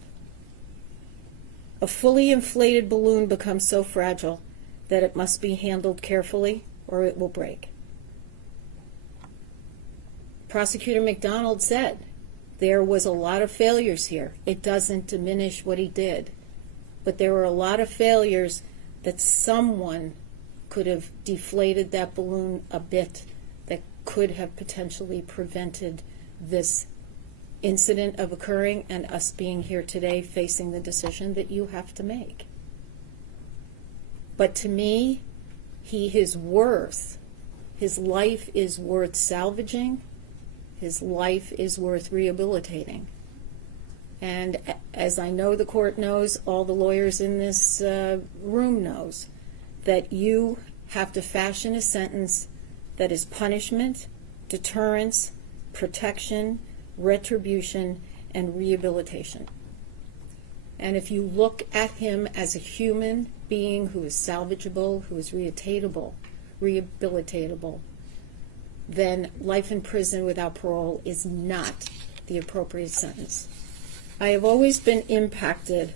A fully inflated balloon becomes so fragile that it must be handled carefully or it will break. Prosecutor McDonald said there was a lot of failures here. It doesn't diminish what he did, but there were a lot of failures that someone could have deflated that balloon a bit, that could have potentially prevented this incident of occurring and us being here today facing the decision that you have to make. But to me, his life is worth salvaging. His life is worth rehabilitating. And as I know the court knows, all the lawyers in this room knows, that you have to fashion a sentence that is punishment, deterrence, protection, retribution, and rehabilitation. And if you look at him as a human being who is salvageable, who is rehabilitatable, then life in prison without parole is not the appropriate sentence. I have always been impacted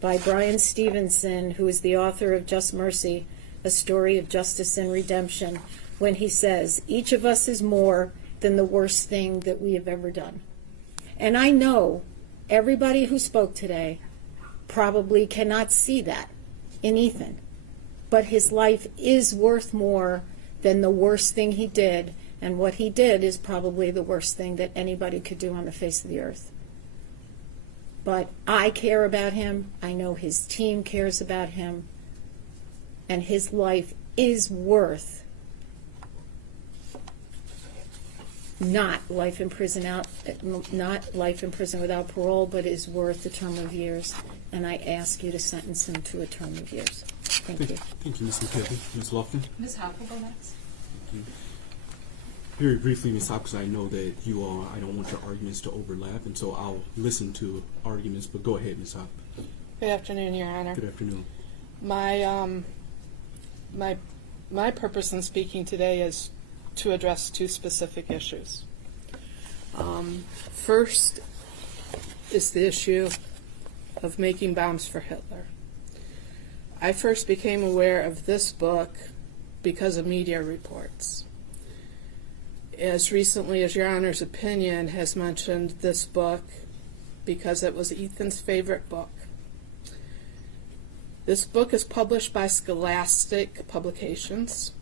by Brian Stevenson, who is the author of Just Mercy, A Story of Justice and Redemption, when he says, each of us is more than the worst thing that we have ever done. And I know everybody who spoke today probably cannot see that in Ethan, but his life is worth more than the worst thing he did, and what he did is probably the worst thing that anybody could do on the face of the earth. But I care about him, I know his team cares about him, and his life is worth not life in prison without parole, but is worth a term of years. And I ask you to sentence him to a term of years. Thank you. Thank you, Ms. McKelvey. Ms. Lofton? Ms. Hopp will go next. Thank you. Very briefly, Ms. Hopp, because I know that you all, I don't want your arguments to overlap, and so I'll listen to arguments, but go ahead, Ms. Hopp. Good afternoon, Your Honor. Good afternoon. My purpose in speaking today is to address two specific issues. First is the issue of making bombs for Hitler. I first became aware of this book because of media reports. As recently as Your Honor's opinion has mentioned this book because it was Ethan's favorite book. This book is published by Scholastic Publications,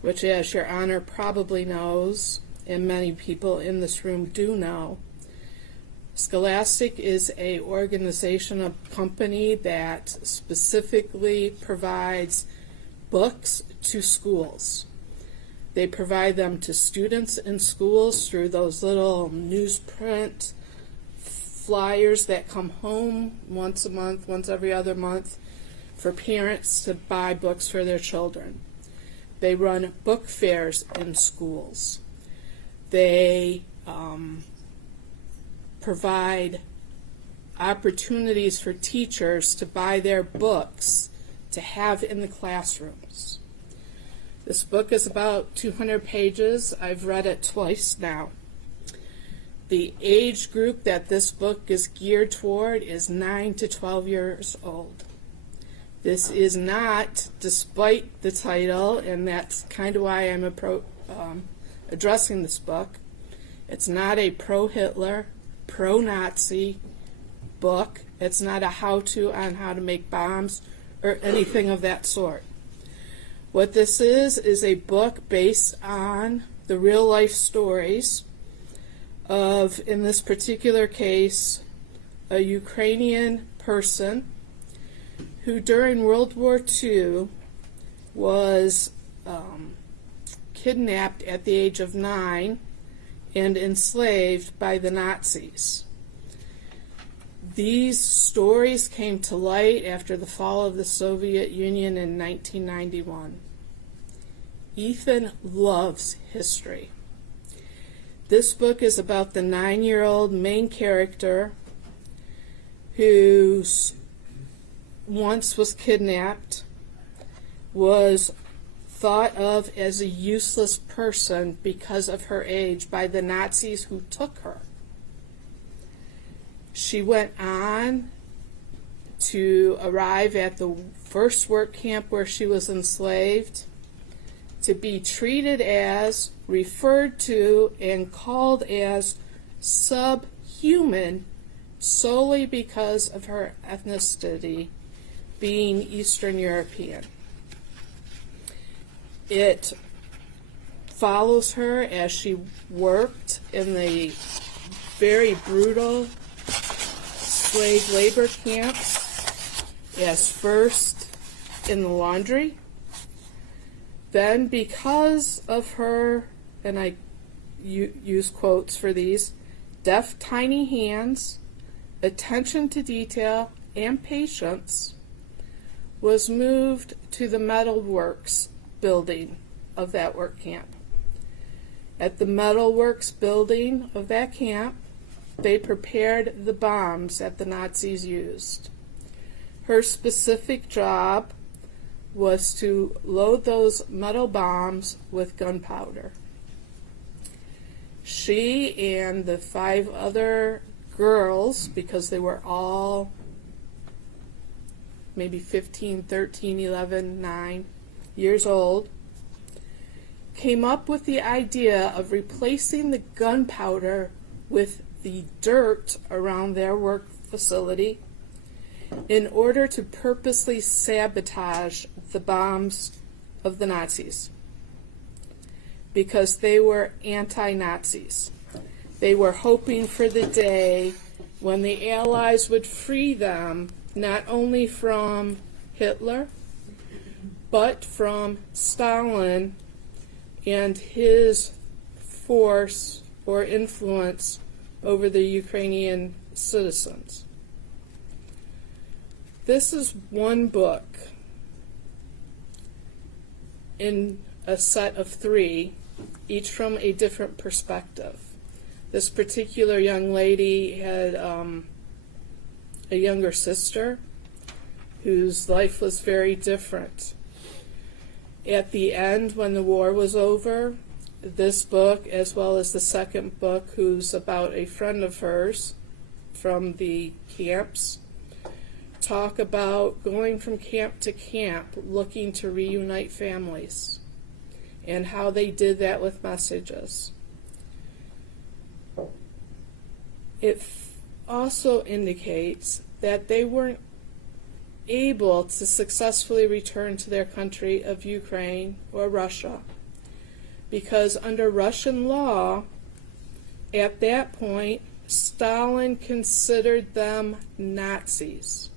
which, as Your Honor probably knows, and many people in this room do know, Scholastic is an organization, a company that specifically provides books to schools. They provide them to students in schools through those little newsprint flyers that come home once a month, once every other month, for parents to buy books for their children. They run book fairs in schools. They provide opportunities for teachers to buy their books to have in the classrooms. This book is about 200 pages. I've read it twice now. The age group that this book is geared toward is 9 to 12 years old. This is not, despite the title, and that's kind of why I'm addressing this book, it's not a pro-Hitler, pro-Nazi book. It's not a how-to on how to make bombs or anything of that sort. What this is a book based on the real-life stories of, in this particular case, a Ukrainian person who during World War II was kidnapped at the age of 9 and enslaved by the Nazis. These stories came to light after the fall of the Soviet Union in 1991. Ethan loves history. This book is about the 9-year-old main character who once was kidnapped, was thought of as a useless person because of her age by the Nazis who took her. She went on to arrive at the first work camp where she was enslaved, to be treated as, referred to, and called as subhuman solely because of her ethnicity, being Eastern European. It follows her as she worked in the very brutal slave labor camps, as first in the laundry, then because of her, and I use quotes for these, deft tiny hands, attention to detail, and patience, was moved to the metal works building of that work camp. At the metal works building of that camp, they prepared the bombs that the Nazis used. Her specific job was to load those metal bombs with gunpowder. She and the 5 other girls, because they were all maybe 15, 13, 11, 9 years old, came up with the idea of replacing the gunpowder with the dirt around their work facility in order to purposely sabotage the bombs of the Nazis, because they were anti-Nazis. They were hoping for the day when the Allies would free them not only from Hitler, but from Stalin and his force or influence over the Ukrainian citizens. This is one book in a set of 3, each from a different perspective. This particular young lady had a younger sister whose life was very different. At the end, when the war was over, this book, as well as the second book, who's about a friend of hers from the camps, talk about going from camp to camp, looking to reunite families, and how they did that with messages. It also indicates that they weren't able to successfully return to their country of Ukraine or Russia, because under Russian law, at that point, Stalin considered them Nazis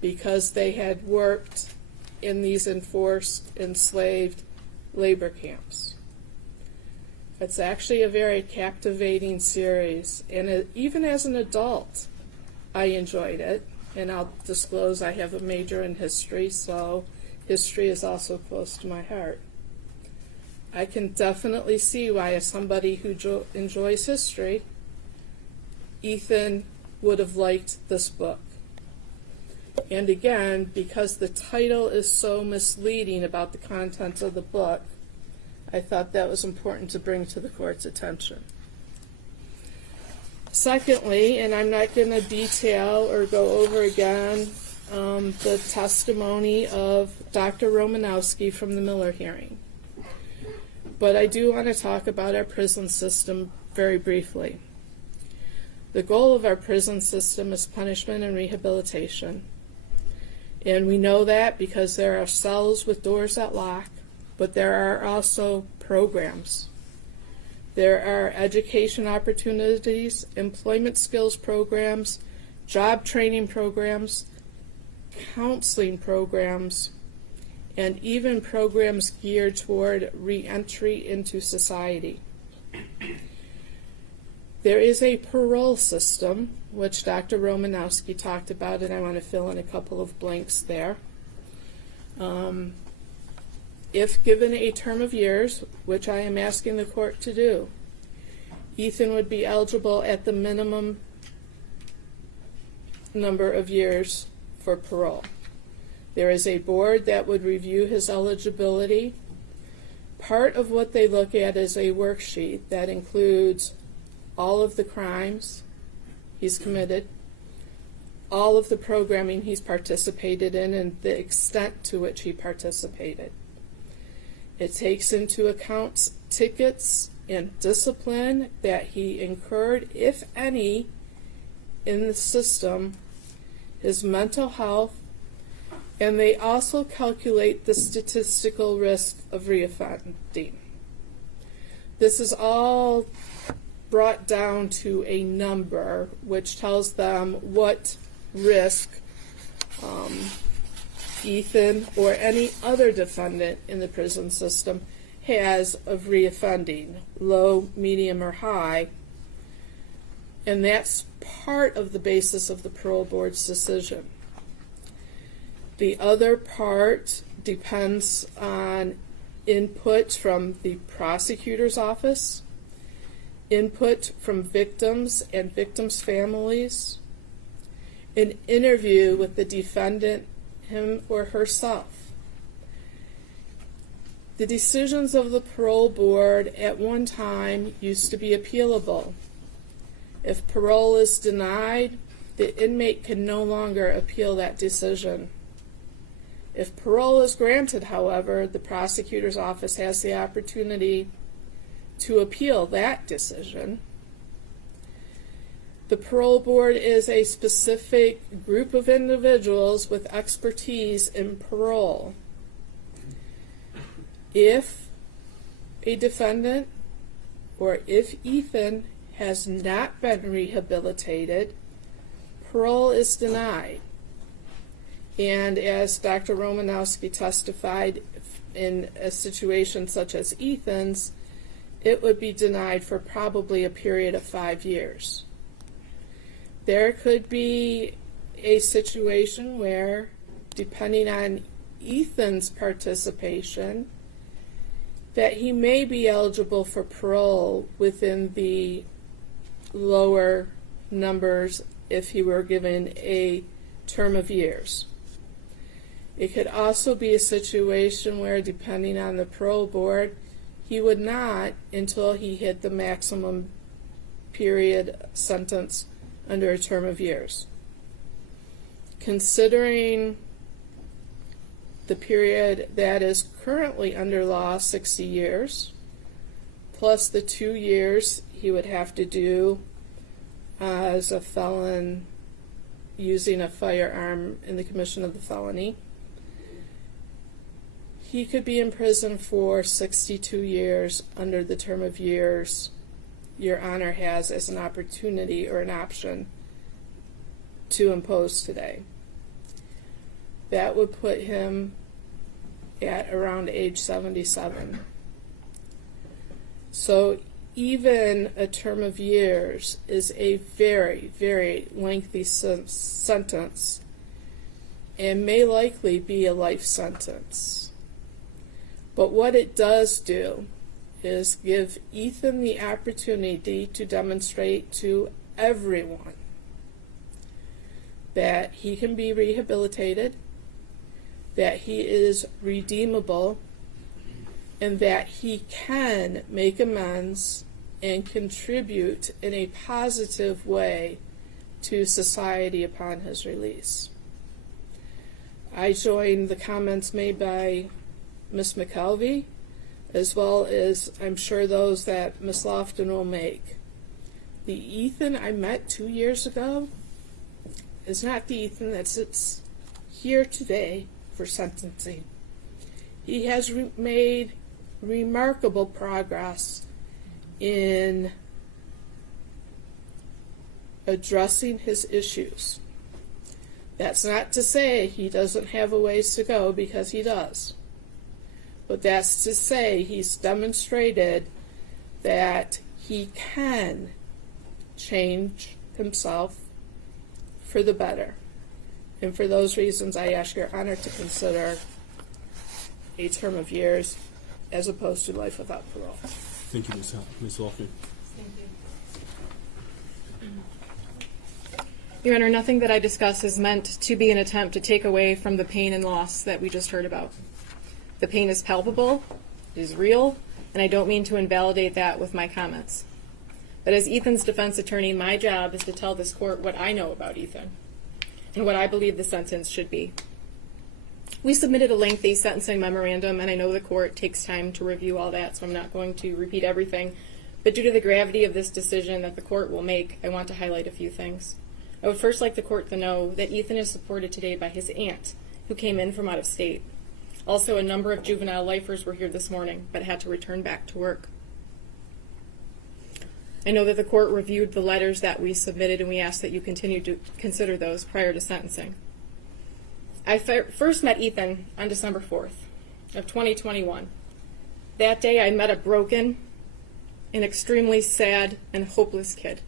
because they had worked in these enforced, enslaved labor camps. It's actually a very captivating series, and even as an adult, I enjoyed it. And I'll disclose I have a major in history, so history is also close to my heart. I can definitely see why, as somebody who enjoys history, Ethan would have liked this book. And again, because the title is so misleading about the contents of the book, I thought that was important to bring to the court's attention. Secondly, and I'm not going to detail or go over again the testimony of Dr. Romanowski from the Miller hearing, but I do want to talk about our prison system very briefly. The goal of our prison system is punishment and rehabilitation, and we know that because there are cells with doors that lock, but there are also programs. There are education opportunities, employment skills programs, job training programs, counseling programs, and even programs geared toward re-entry into society. There is a parole system, which Dr. Romanowski talked about, and I want to fill in a couple of blanks there. If given a term of years, which I am asking the court to do, Ethan would be eligible at the minimum number of years for parole. There is a board that would review his eligibility. Part of what they look at is a worksheet that includes all of the crimes he's committed, all of the programming he's participated in, and the extent to which he participated. It takes into account tickets and discipline that he incurred, if any, in the system, his mental health, And they also calculate the statistical risk of reoffending. This is all brought down to a number which tells them what risk Ethan or any other defendant in the prison system has of reoffending, low, medium, or high. And that's part of the basis of the parole board's decision. The other part depends on input from the prosecutor's office, input from victims and victims' families, an interview with the defendant, him or herself. The decisions of the parole board at one time used to be appealable. If parole is denied, the inmate can no longer appeal that decision. If parole is granted, however, the prosecutor's office has the opportunity to appeal that decision. The parole board is a specific group of individuals with expertise in parole. If a defendant or if Ethan has not been rehabilitated, parole is denied. And as Dr. Romanowski testified, in a situation such as Ethan's, it would be denied for probably a period of 5 years. There could be a situation where, depending on Ethan's participation, that he may be eligible for parole within the lower numbers if he were given a term of years. It could also be a situation where, depending on the parole board, he would not until he hit the maximum period sentence under a term of years. Considering the period that is currently under law, 60 years, plus the 2 years he would have to do as a felon using a firearm in the commission of the felony, he could be in prison for 62 years under the term of years Your Honor has as an opportunity or an option to impose today. That would put him at around age 77. So even a term of years is a very, very lengthy sentence and may likely be a life sentence. But what it does do is give Ethan the opportunity to demonstrate to everyone that he can be rehabilitated, that he is redeemable, and that he can make amends and contribute in a positive way to society upon his release. I join the comments made by Ms. McKelvey, as well as I'm sure those that Ms. Lofton will make. The Ethan I met 2 years ago is not the Ethan that sits here today for sentencing. He has made remarkable progress in addressing his issues. That's not to say he doesn't have a ways to go, because he does. But that's to say he's demonstrated that he can change himself for the better. And for those reasons, I ask Your Honor to consider a term of years as opposed to life without parole. Thank you, Ms. Lofton. Your Honor, nothing that I discuss is meant to be an attempt to take away from the pain and loss that we just heard about. The pain is palpable, it is real, and I don't mean to invalidate that with my comments. But as Ethan's defense attorney, my job is to tell this court what I know about Ethan and what I believe the sentence should be. We submitted a lengthy sentencing memorandum, and I know the court takes time to review all that, so I'm not going to repeat everything. But due to the gravity of this decision that the court will make, I want to highlight a few things. I would first like the court to know that Ethan is supported today by his aunt who came in from out of state. Also, a number of juvenile lifers were here this morning, but had to return back to work. I know that the court reviewed the letters that we submitted, and we ask that you continue to consider those prior to sentencing. I first met Ethan on December 4th of 2021. That day, I met a broken, an extremely sad and hopeless kid.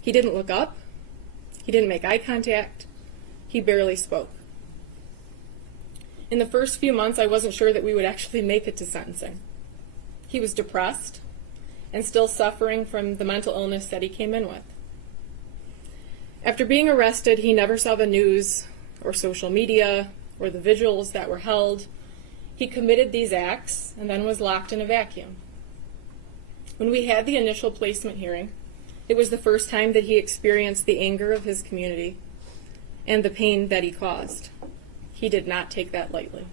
He didn't look up. He didn't make eye contact. He barely spoke. In the first few months, I wasn't sure that we would actually make it to sentencing. He was depressed and still suffering from the mental illness that he came in with. After being arrested, he never saw the news or social media or the vigils that were held. He committed these acts and then was locked in a vacuum. When we had the initial placement hearing, it was the first time that he experienced the anger of his community and the pain that he caused. He did not take that lightly.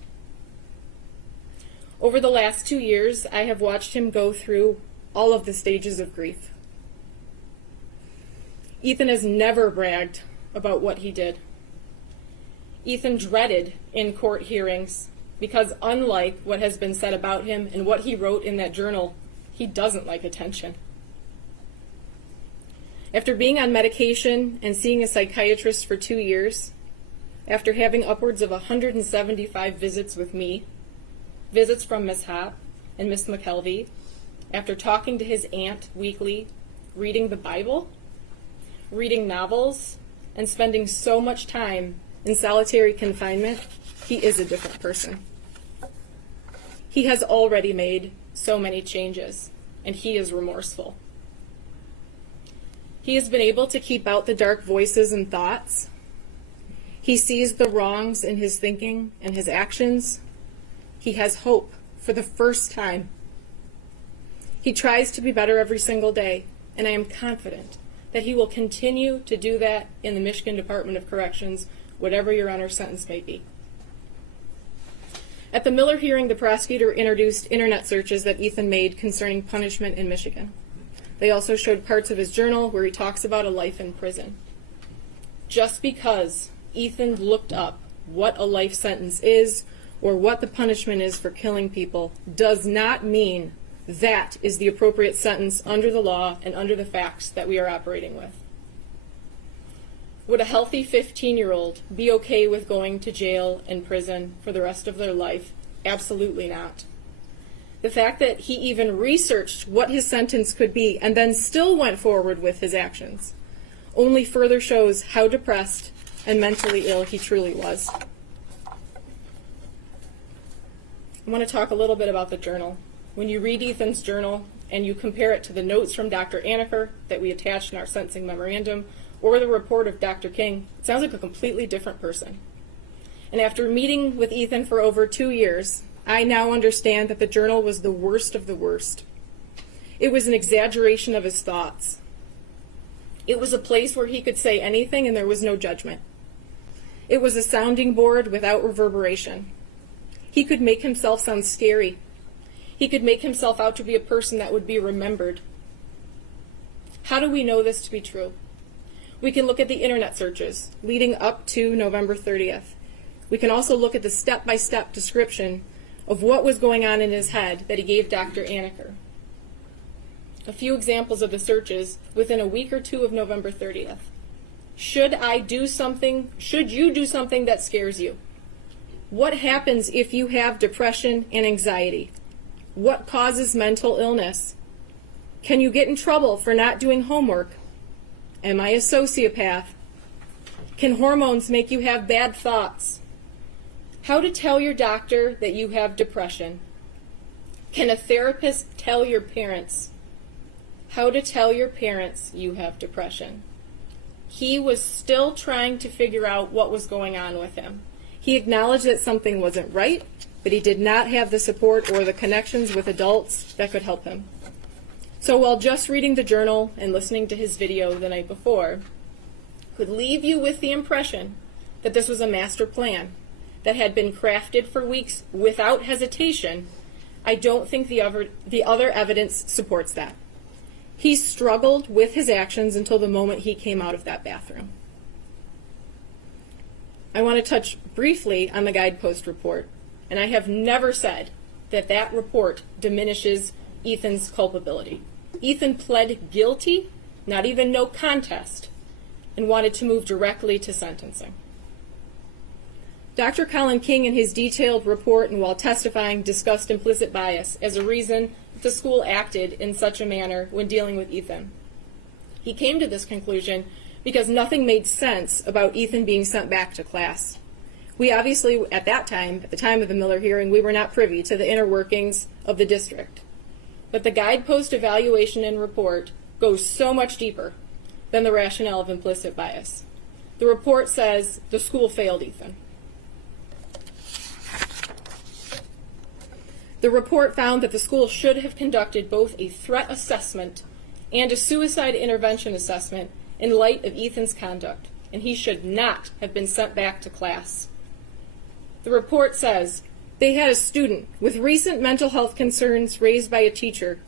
Over the last 2 years, I have watched him go through all of the stages of grief. Ethan has never bragged about what he did. Ethan dreaded in court hearings because, unlike what has been said about him and what he wrote in that journal, he doesn't like attention. After being on medication and seeing a psychiatrist for 2 years, after having upwards of 175 visits with me, visits from Ms. Hopp and Ms. McKelvey, after talking to his aunt weekly, reading the Bible, reading novels, and spending so much time in solitary confinement, he is a different person. He has already made so many changes, and he is remorseful. He has been able to keep out the dark voices and thoughts. He sees the wrongs in his thinking and his actions. He has hope for the first time. He tries to be better every single day, and I am confident that he will continue to do that in the Michigan Department of Corrections, whatever your Honor's sentence may be. At the Miller hearing, the prosecutor introduced internet searches that Ethan made concerning punishment in Michigan. They also showed parts of his journal where he talks about a life in prison. Just because Ethan looked up what a life sentence is or what the punishment is for killing people does not mean that is the appropriate sentence under the law and under the facts that we are operating with. Would a healthy 15-year-old be okay with going to jail and prison for the rest of their life? Absolutely not. The fact that he even researched what his sentence could be and then still went forward with his actions only further shows how depressed and mentally ill he truly was. I want to talk a little bit about the journal. When you read Ethan's journal and you compare it to the notes from Dr. Anaker that we attached in our sentencing memorandum or the report of Dr. King, it sounds like a completely different person. And after meeting with Ethan for over 2 years, I now understand that the journal was the worst of the worst. It was an exaggeration of his thoughts. It was a place where he could say anything and there was no judgment. It was a sounding board without reverberation. He could make himself sound scary. He could make himself out to be a person that would be remembered. How do we know this to be true? We can look at the internet searches leading up to November 30th. We can also look at the step-by-step description of what was going on in his head that he gave Dr. Anaker. A few examples of the searches within a week or two of November 30th. Should you do something that scares you? What happens if you have depression and anxiety? What causes mental illness? Can you get in trouble for not doing homework? Am I a sociopath? Can hormones make you have bad thoughts? How to tell your doctor that you have depression? Can a therapist tell your parents? How to tell your parents you have depression? He was still trying to figure out what was going on with him. He acknowledged that something wasn't right, but he did not have the support or the connections with adults that could help him. So while just reading the journal and listening to his video the night before could leave you with the impression that this was a master plan that had been crafted for weeks without hesitation, I don't think the other evidence supports that. He struggled with his actions until the moment he came out of that bathroom. I want to touch briefly on the Guidepost report, and I have never said that that report diminishes Ethan's culpability. Ethan pled guilty, not even no contest, and wanted to move directly to sentencing. Dr. Colin King, in his detailed report and while testifying, discussed implicit bias as a reason the school acted in such a manner when dealing with Ethan. He came to this conclusion because nothing made sense about Ethan being sent back to class. We obviously, at that time, at the time of the Miller hearing, we were not privy to the inner workings of the district. But the Guidepost evaluation and report goes so much deeper than the rationale of implicit bias. The report says the school failed Ethan. The report found that the school should have conducted both a threat assessment and a suicide intervention assessment in light of Ethan's conduct, and he should not have been sent back to class. The report says they had a student with recent mental health concerns raised by a teacher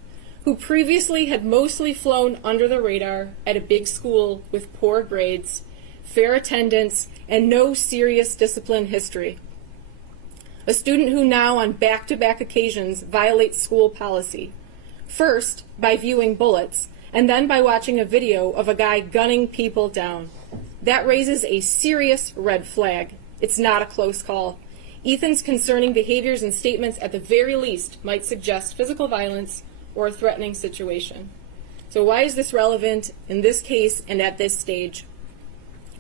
who previously had mostly flown under the radar at a big school with poor grades, fair attendance, and no serious discipline history. A student who now on back-to-back occasions violates school policy, first by viewing bullets, and then by watching a video of a guy gunning people down. That raises a serious red flag. It's not a close call. Ethan's concerning behaviors and statements at the very least might suggest physical violence or a threatening situation. So why is this relevant in this case and at this stage?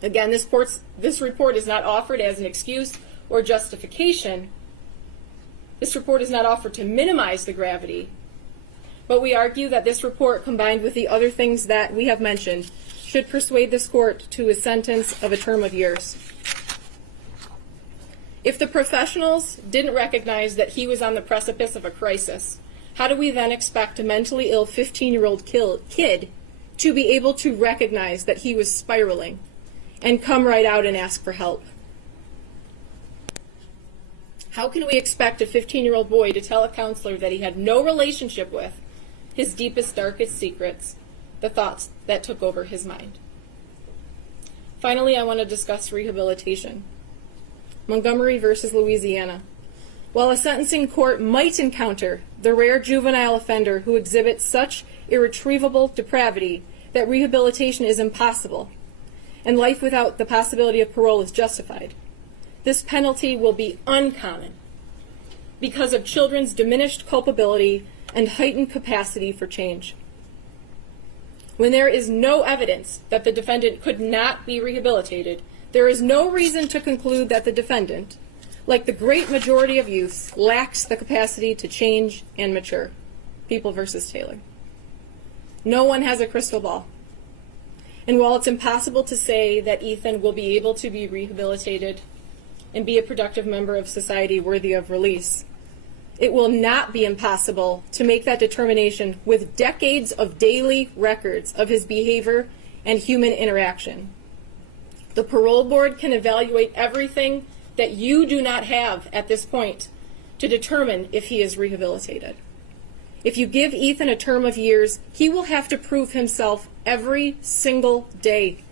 Again, this report is not offered as an excuse or justification. This report is not offered to minimize the gravity, but we argue that this report, combined with the other things that we have mentioned, should persuade this court to a sentence of a term of years. If the professionals didn't recognize that he was on the precipice of a crisis, how do we then expect a mentally ill 15-year-old kid to be able to recognize that he was spiraling and come right out and ask for help? How can we expect a 15-year-old boy to tell a counselor that he had no relationship with his deepest, darkest secrets, the thoughts that took over his mind? Finally, I want to discuss rehabilitation. Montgomery versus Louisiana. While a sentencing court might encounter the rare juvenile offender who exhibits such irretrievable depravity that rehabilitation is impossible, and life without the possibility of parole is justified, this penalty will be uncommon because of children's diminished culpability and heightened capacity for change. When there is no evidence that the defendant could not be rehabilitated, there is no reason to conclude that the defendant, like the great majority of youth, lacks the capacity to change and mature. People versus Taylor. No one has a crystal ball. And while it's impossible to say that Ethan will be able to be rehabilitated and be a productive member of society worthy of release, it will not be impossible to make that determination with decades of daily records of his behavior and human interaction. The parole board can evaluate everything that you do not have at this point to determine if he is rehabilitated. If you give Ethan a term of years, he will have to prove himself every single day.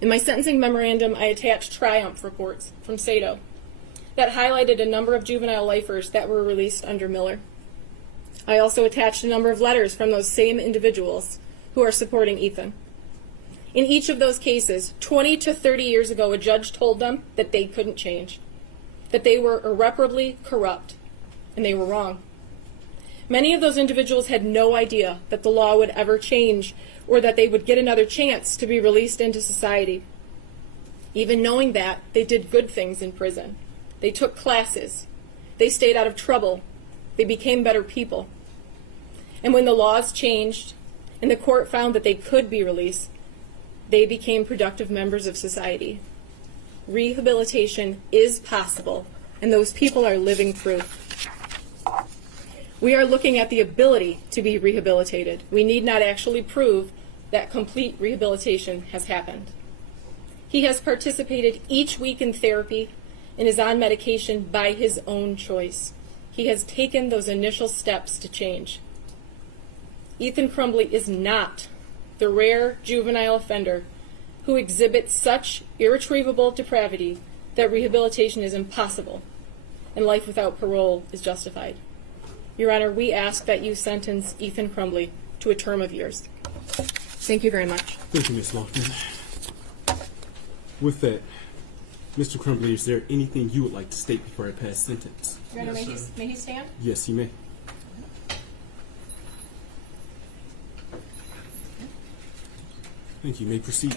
In my sentencing memorandum, I attached triumph reports from SATO that highlighted a number of juvenile lifers that were released under Miller. I also attached a number of letters from those same individuals who are supporting Ethan. In each of those cases, 20 to 30 years ago, a judge told them that they couldn't change, that they were irreparably corrupt, and they were wrong. Many of those individuals had no idea that the law would ever change or that they would get another chance to be released into society. Even knowing that, they did good things in prison. They took classes. They stayed out of trouble. They became better people. And when the laws changed and the court found that they could be released, they became productive members of society. Rehabilitation is possible, and those people are living proof. We are looking at the ability to be rehabilitated. We need not actually prove that complete rehabilitation has happened. He has participated each week in therapy and is on medication by his own choice. He has taken those initial steps to change. Ethan Crumbley is not the rare juvenile offender who exhibit such irretrievable depravity that rehabilitation is impossible and life without parole is justified. Your Honor, we ask that you sentence Ethan Crumbley to a term of years. Thank you very much. Thank you, Ms. Lofton. With that, Mr. Crumbley, is there anything you would like to state before I pass sentence? Your Honor, may he stand? Yes, you may. Thank you. You may proceed.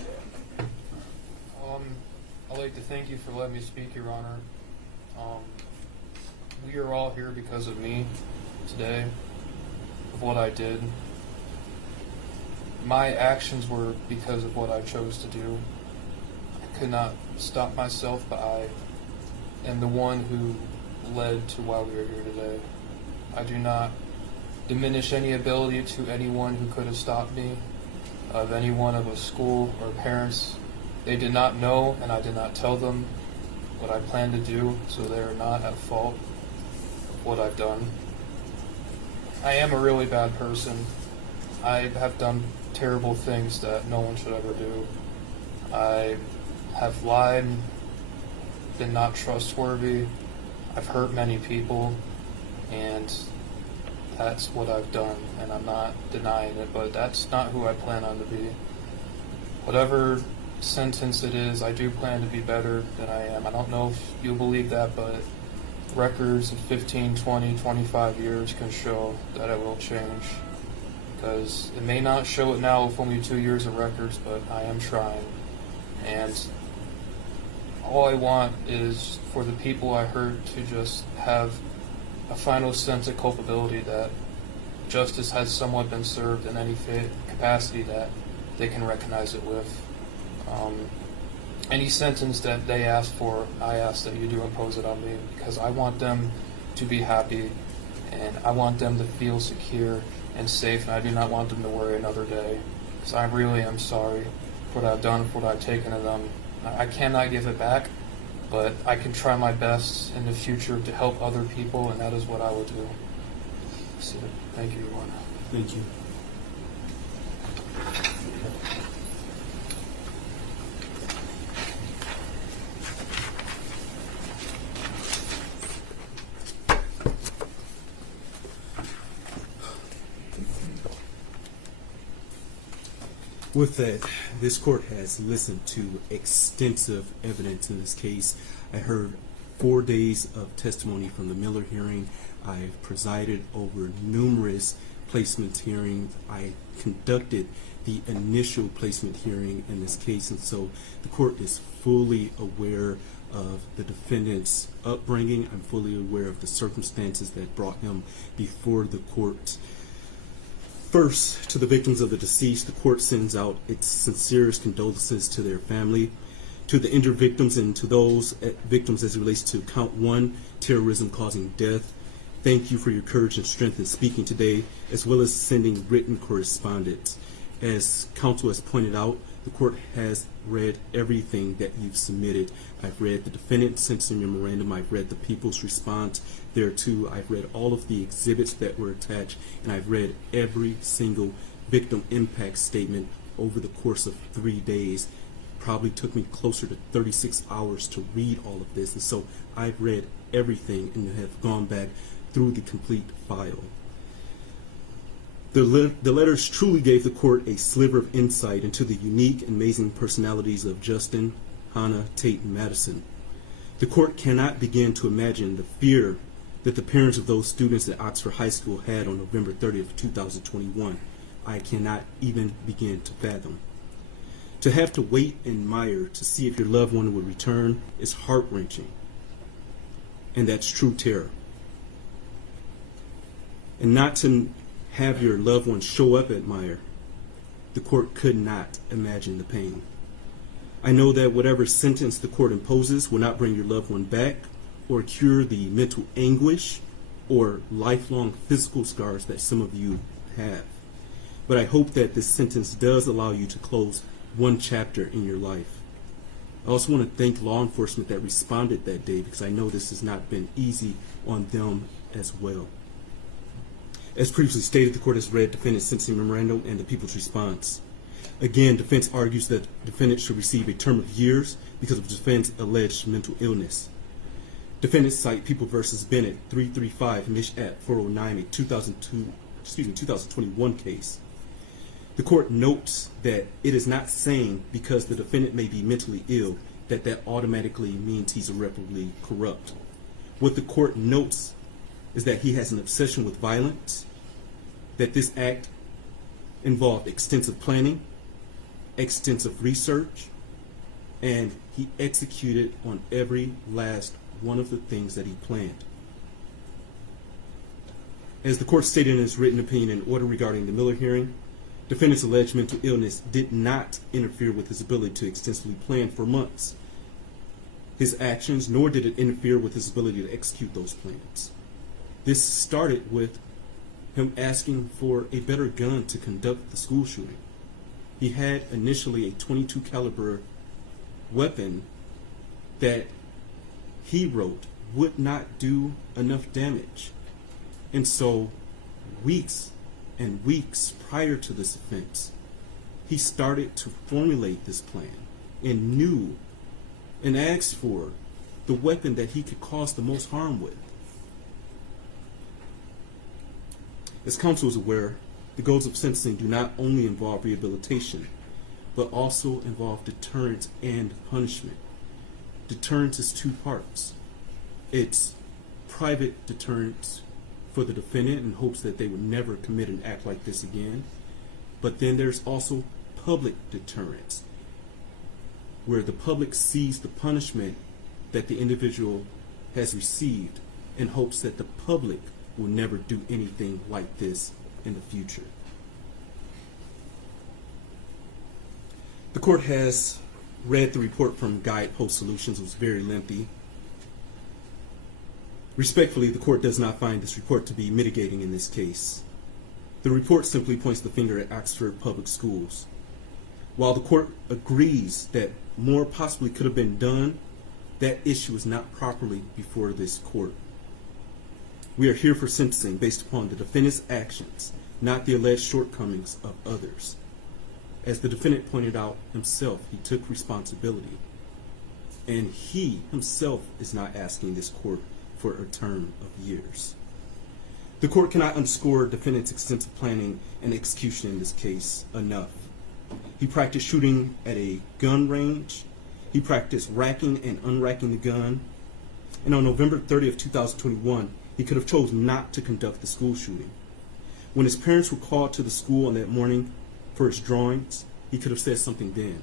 I'd like to thank you for letting me speak, Your Honor. We are all here because of me today, of what I did. My actions were because of what I chose to do. I could not stop myself, but I am the one who led to why we are here today. I do not diminish any ability to anyone who could have stopped me, of anyone of a school or parents. They did not know, and I did not tell them what I planned to do, so they are not at fault of what I've done. I am a really bad person. I have done terrible things that no one should ever do. I have lied, been not trustworthy. I've hurt many people, and that's what I've done, and I'm not denying it, but that's not who I plan on to be. Whatever sentence it is, I do plan to be better than I am. I don't know if you'll believe that, but records of 15, 20, 25 years can show that it will change. Because it may not show it now with only 2 years of records, but I am trying. And all I want is for the people I hurt to just have a final sense of culpability, that justice has somewhat been served in any capacity that they can recognize it with. Any sentence that they ask for, I ask that you do impose it on me, because I want them to be happy, and I want them to feel secure and safe, and I do not want them to worry another day, because I really am sorry for what I've done, for what I've taken of them. I cannot give it back, but I can try my best in the future to help other people, and that is what I will do. So, thank you, Your Honor. Thank you. With that, this court has listened to extensive evidence in this case. I heard 4 days of testimony from the Miller hearing. I've presided over numerous placement hearings. I conducted the initial placement hearing in this case, and so the court is fully aware of the defendant's upbringing. I'm fully aware of the circumstances that brought him before the court. First, to the victims of the deceased, the court sends out its sincerest condolences to their family. To the injured victims and to those victims as it relates to count 1, terrorism causing death, thank you for your courage and strength in speaking today, as well as sending written correspondence. As counsel has pointed out, the court has read everything that you've submitted. I've read the defendant's sentencing memorandum. I've read the people's response thereto. I've read all of the exhibits that were attached, and I've read every single victim impact statement over the course of 3 days. Probably took me closer to 36 hours to read all of this, and so I've read everything and have gone back through the complete file. The letters truly gave the court a sliver of insight into the unique and amazing personalities of Justin, Hannah, Tate, and Madison. The court cannot begin to imagine the fear that the parents of those students at Oxford High School had on November 30th, 2021. I cannot even begin to fathom. To have to wait in mire to see if your loved one would return is heart-wrenching, and that's true terror. And not to have your loved one show up at Mire, the court could not imagine the pain. I know that whatever sentence the court imposes will not bring your loved one back or cure the mental anguish or lifelong physical scars that some of you have. But I hope that this sentence does allow you to close one chapter in your life. I also want to thank law enforcement that responded that day, because I know this has not been easy on them as well. As previously stated, the court has read defendant's sentencing memorandum and the people's response. Again, defense argues that the defendant should receive a term of years because of defendant's alleged mental illness. Defendants cite People v. Bennett 335 Mich. at 409, a 2021 case. The court notes that it is not saying because the defendant may be mentally ill that automatically means he's irreparably corrupt. What the court notes is that he has an obsession with violence, that this act involved extensive planning, extensive research, and he executed on every last one of the things that he planned. As the court stated in its written opinion and order regarding the Miller hearing, defendant's alleged mental illness did not interfere with his ability to extensively plan for months his actions, nor did it interfere with his ability to execute those plans. This started with him asking for a better gun to conduct the school shooting. He had initially a .22 caliber weapon that he wrote would not do enough damage. And so weeks and weeks prior to this offense, he started to formulate this plan and knew and asked for the weapon that he could cause the most harm with. As counsel is aware, the goals of sentencing do not only involve rehabilitation, but also involve deterrence and punishment. Deterrence is two parts. It's private deterrence for the defendant in hopes that they would never commit an act like this again. But then there's also public deterrence, where the public sees the punishment that the individual has received in hopes that the public will never do anything like this in the future. The court has read the report from Guidepost Solutions. It was very lengthy. Respectfully, the court does not find this report to be mitigating in this case. The report simply points the finger at Oxford Public Schools. While the court agrees that more possibly could have been done, that issue is not properly before this court. We are here for sentencing based upon the defendant's actions, not the alleged shortcomings of others. As the defendant pointed out himself, he took responsibility. And he himself is not asking this court for a term of years. The court cannot underscore defendant's extensive planning and execution in this case enough. He practiced shooting at a gun range. He practiced racking and unracking the gun. And on November 30th, 2021, he could have chosen not to conduct the school shooting. When his parents were called to the school on that morning for his drawings, he could have said something then.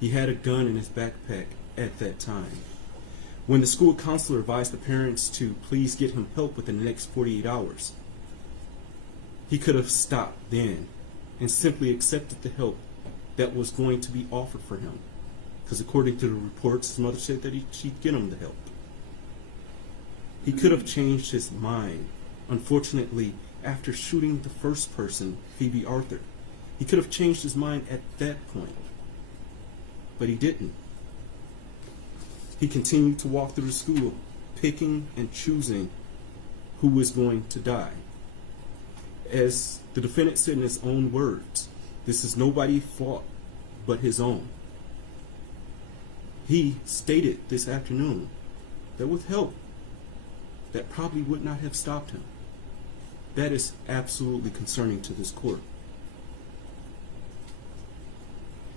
He had a gun in his backpack at that time. When the school counselor advised the parents to please get him help within the next 48 hours, he could have stopped then and simply accepted the help that was going to be offered for him. Because according to the reports, his mother said that she'd get him the help. He could have changed his mind. Unfortunately, after shooting the first person, Phoebe Arthur, he could have changed his mind at that point. But he didn't. He continued to walk through the school, picking and choosing who was going to die. As the defendant said in his own words, this is nobody's fault but his own. He stated this afternoon that with help, that probably would not have stopped him. That is absolutely concerning to this court.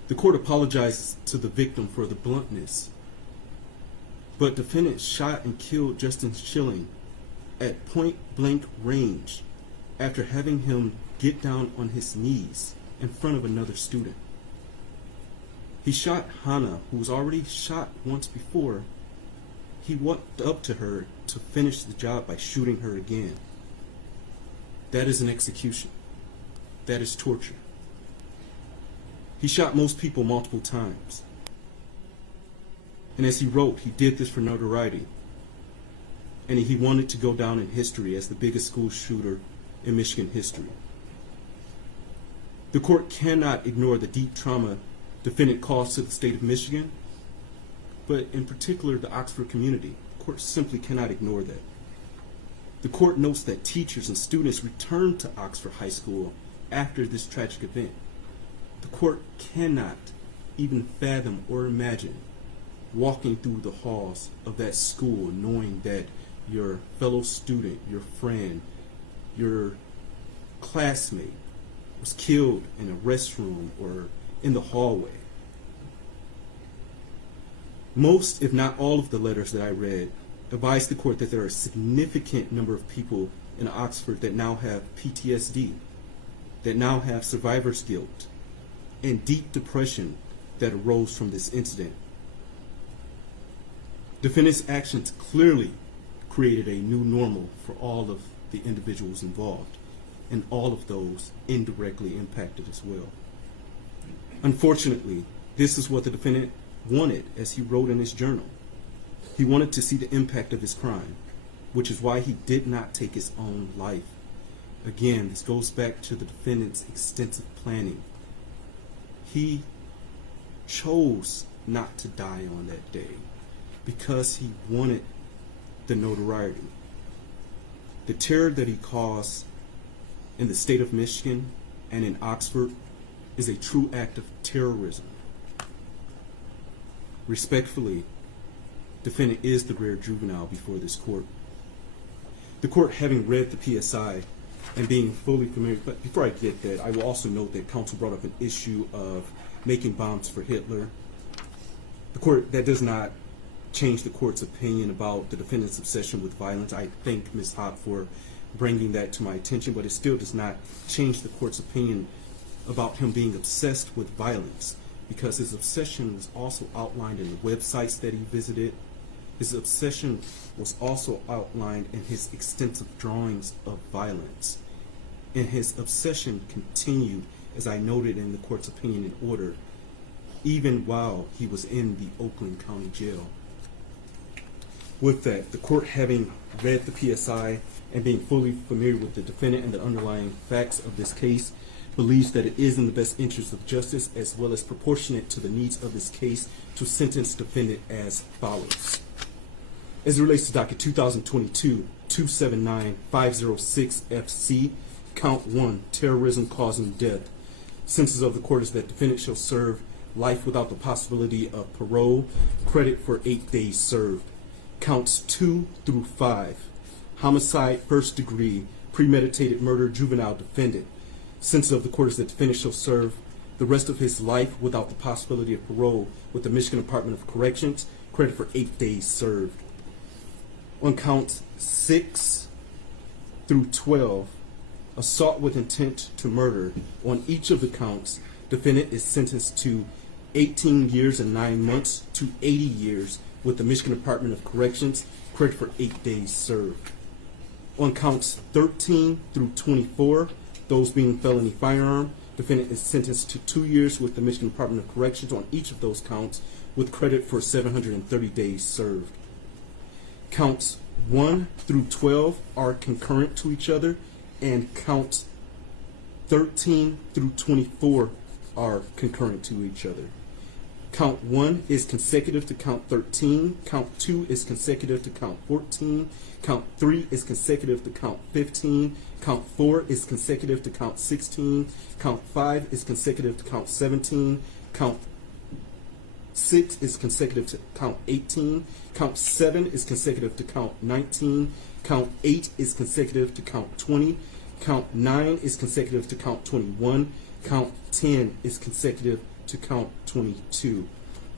The court apologizes to the victim for the bluntness, but defendant shot and killed Justin Schilling at point-blank range after having him get down on his knees in front of another student. He shot Hannah, who was already shot once before. He walked up to her to finish the job by shooting her again. That is an execution. That is torture. He shot most people multiple times. And as he wrote, he did this for notoriety. And he wanted to go down in history as the biggest school shooter in Michigan history. The court cannot ignore the deep trauma defendant caused to the state of Michigan, but in particular the Oxford community. The court simply cannot ignore that. The court notes that teachers and students returned to Oxford High School after this tragic event. The court cannot even fathom or imagine walking through the halls of that school knowing that your fellow student, your friend, your classmate was killed in a restroom or in the hallway. Most, if not all, of the letters that I read advised the court that there are a significant number of people in Oxford that now have PTSD, that now have survivor's guilt, and deep depression that arose from this incident. Defendant's actions clearly created a new normal for all of the individuals involved, and all of those indirectly impacted as well. Unfortunately, this is what the defendant wanted, as he wrote in his journal. He wanted to see the impact of his crime, which is why he did not take his own life. Again, this goes back to the defendant's extensive planning. He chose not to die on that day because he wanted the notoriety. The terror that he caused in the state of Michigan and in Oxford is a true act of terrorism. Respectfully, defendant is the rare juvenile before this court. The court, having read the PSI and being fully familiar, but before I get that, I will also note that counsel brought up an issue of making bombs for Hitler. The court, that does not change the court's opinion about the defendant's obsession with violence. I thank Ms. Hopp for bringing that to my attention, but it still does not change the court's opinion about him being obsessed with violence, because his obsession was also outlined in the websites that he visited. His obsession was also outlined in his extensive drawings of violence. And his obsession continued, as I noted in the court's opinion and order, even while he was in the Oakland County Jail. With that, the court, having read the PSI and being fully familiar with the defendant and the underlying facts of this case, believes that it is in the best interest of justice, as well as proportionate to the needs of this case, to sentence defendant as follows. As it relates to docket 2022-279-506 FC, count 1, terrorism causing death. Sentence of the court is that defendant shall serve life without the possibility of parole, credit for 8 days served. Counts 2 through 5, homicide, first degree, premeditated murder, juvenile defendant. Sentence of the court is that defendant shall serve the rest of his life without the possibility of parole with the Michigan Department of Corrections, credit for 8 days served. On counts 6 through 12, assault with intent to murder. On each of the counts, defendant is sentenced to 18 years and 9 months to 80 years with the Michigan Department of Corrections, credit for 8 days served. On counts 13 through 24, those being felony firearm, defendant is sentenced to 2 years with the Michigan Department of Corrections on each of those counts with credit for 730 days served. Counts 1 through 12 are concurrent to each other, and counts 13 through 24 are concurrent to each other. Count 1 is consecutive to count 13, count 2 is consecutive to count 14, count 3 is consecutive to count 15, count 4 is consecutive to count 16, count 5 is consecutive to count 17, count 6 is consecutive to count 18, count 7 is consecutive to count 19, count 8 is consecutive to count 20, count 9 is consecutive to count 21, count 10 is consecutive to count 22,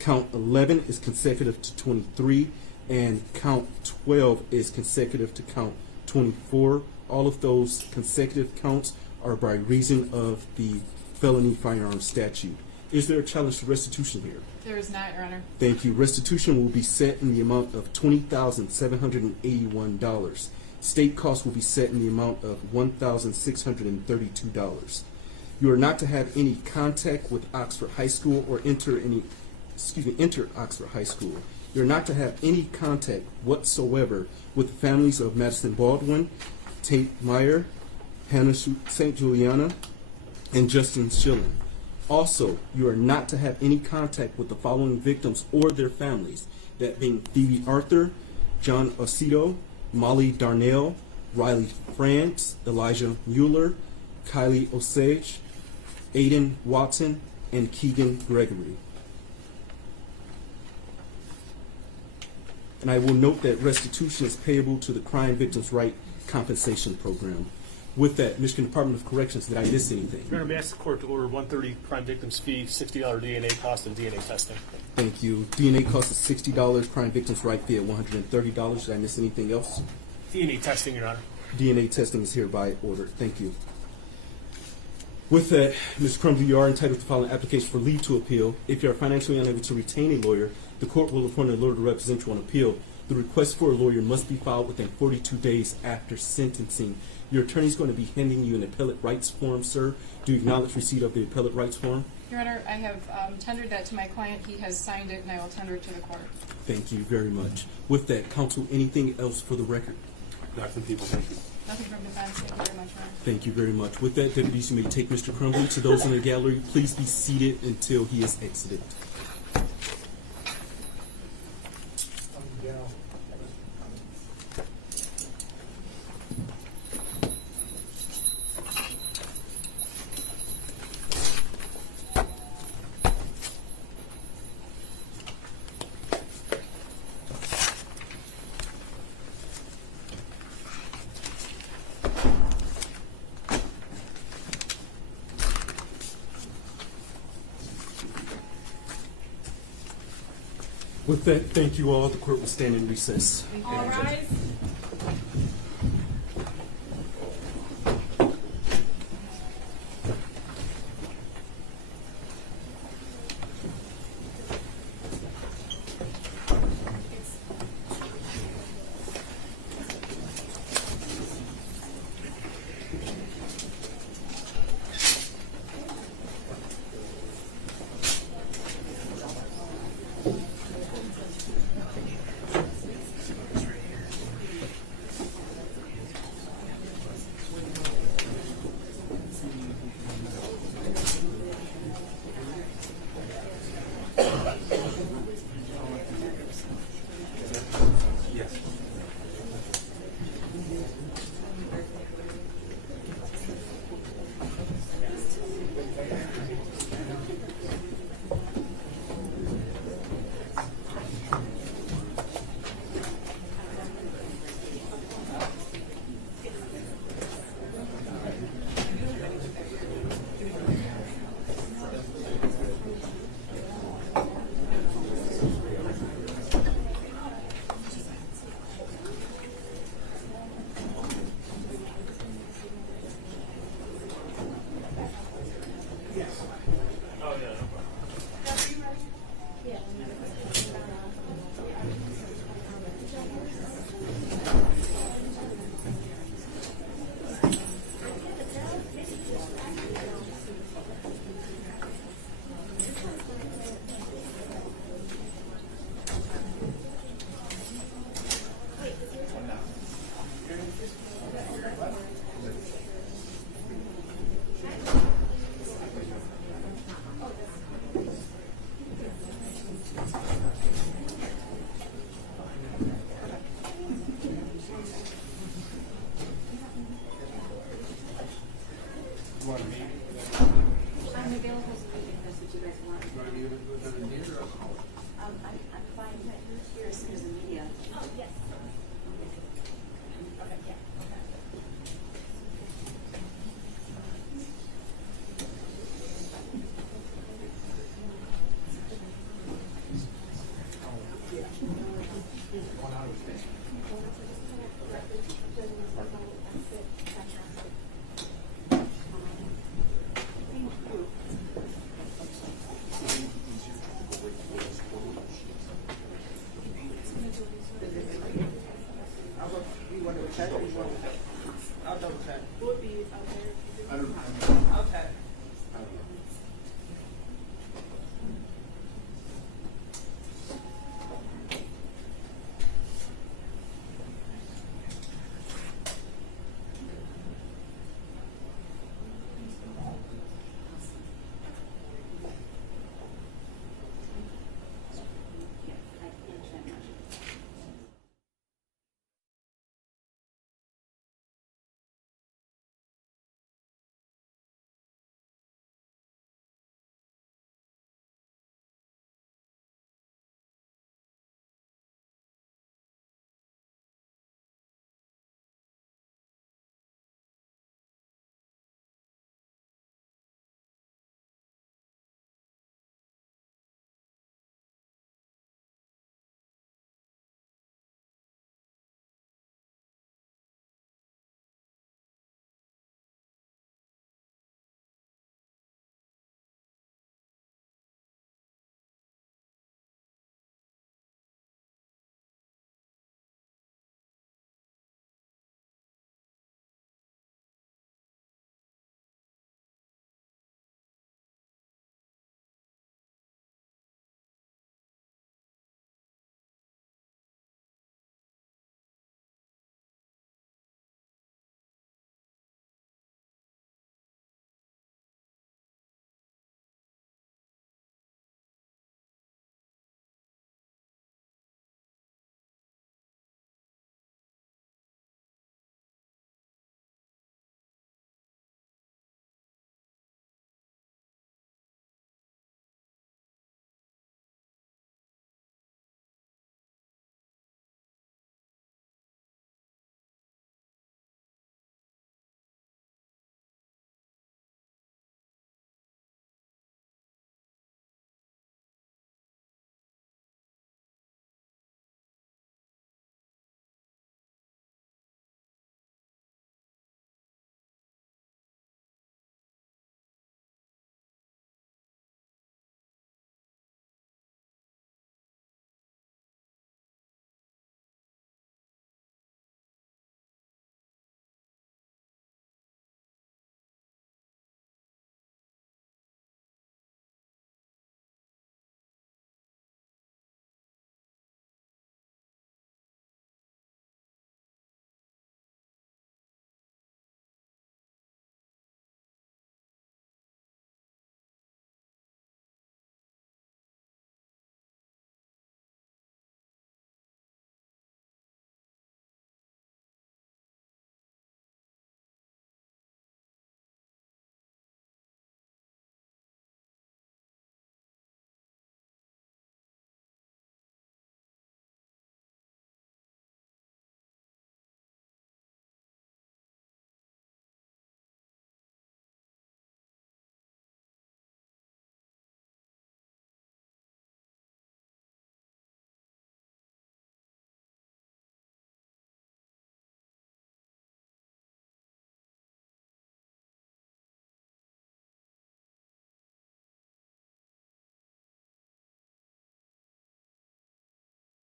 count 11 is consecutive to 23, and count 12 is consecutive to count 24. All of those consecutive counts are by reason of the felony firearm statute. Is there a challenge to restitution here? There is not, Your Honor. Thank you. Restitution will be set in the amount of $20,781. State costs will be set in the amount of $1,632. You are not to have any contact with Oxford High School or enter Oxford High School. You're not to have any contact whatsoever with the families of Madison Baldwin, Tate Meyer, Hannah St. Juliana, and Justin Schilling. Also, you are not to have any contact with the following victims or their families, that being Phoebe Arthur, John Osito, Molly Darnell, Riley France, Elijah Mueller, Kylie Osage, Aiden Watson, and Keegan Gregory. And I will note that restitution is payable to the Crime Victims' Right Compensation Program. With that, Michigan Department of Corrections, did I miss anything? Your Honor, may I ask the court to order 130 crime victims fee, $60 DNA cost, and DNA testing? Thank you. DNA cost is $60, Crime Victims' Right fee at $130. Did I miss anything else? DNA testing, Your Honor. DNA testing is hereby ordered. Thank you. With that, Ms. Crumbley, you are entitled to file an application for leave to appeal. If you are financially unable to retain a lawyer, the court will appoint a lawyer to represent you on appeal. The request for a lawyer must be filed within 42 days after sentencing. Your attorney is going to be handing you an appellate rights form, sir. Do you acknowledge receipt of the appellate rights form? Your Honor, I have tendered that to my client. He has signed it, and I will tender it to the court. Thank you very much. With that, counsel, anything else for the record? Not from people, thank you. Nothing from defense. Thank you very much, Your Honor. Thank you very much. With that, deputies, you may take Mr. Crumbley. To those in the gallery, please be seated until he is exited. With that, thank you all. The court will stand in recess. All rise. I'm available to meet if that's what you guys want. I'm fine. Here as soon as the media. Oh, yes. Okay, yeah.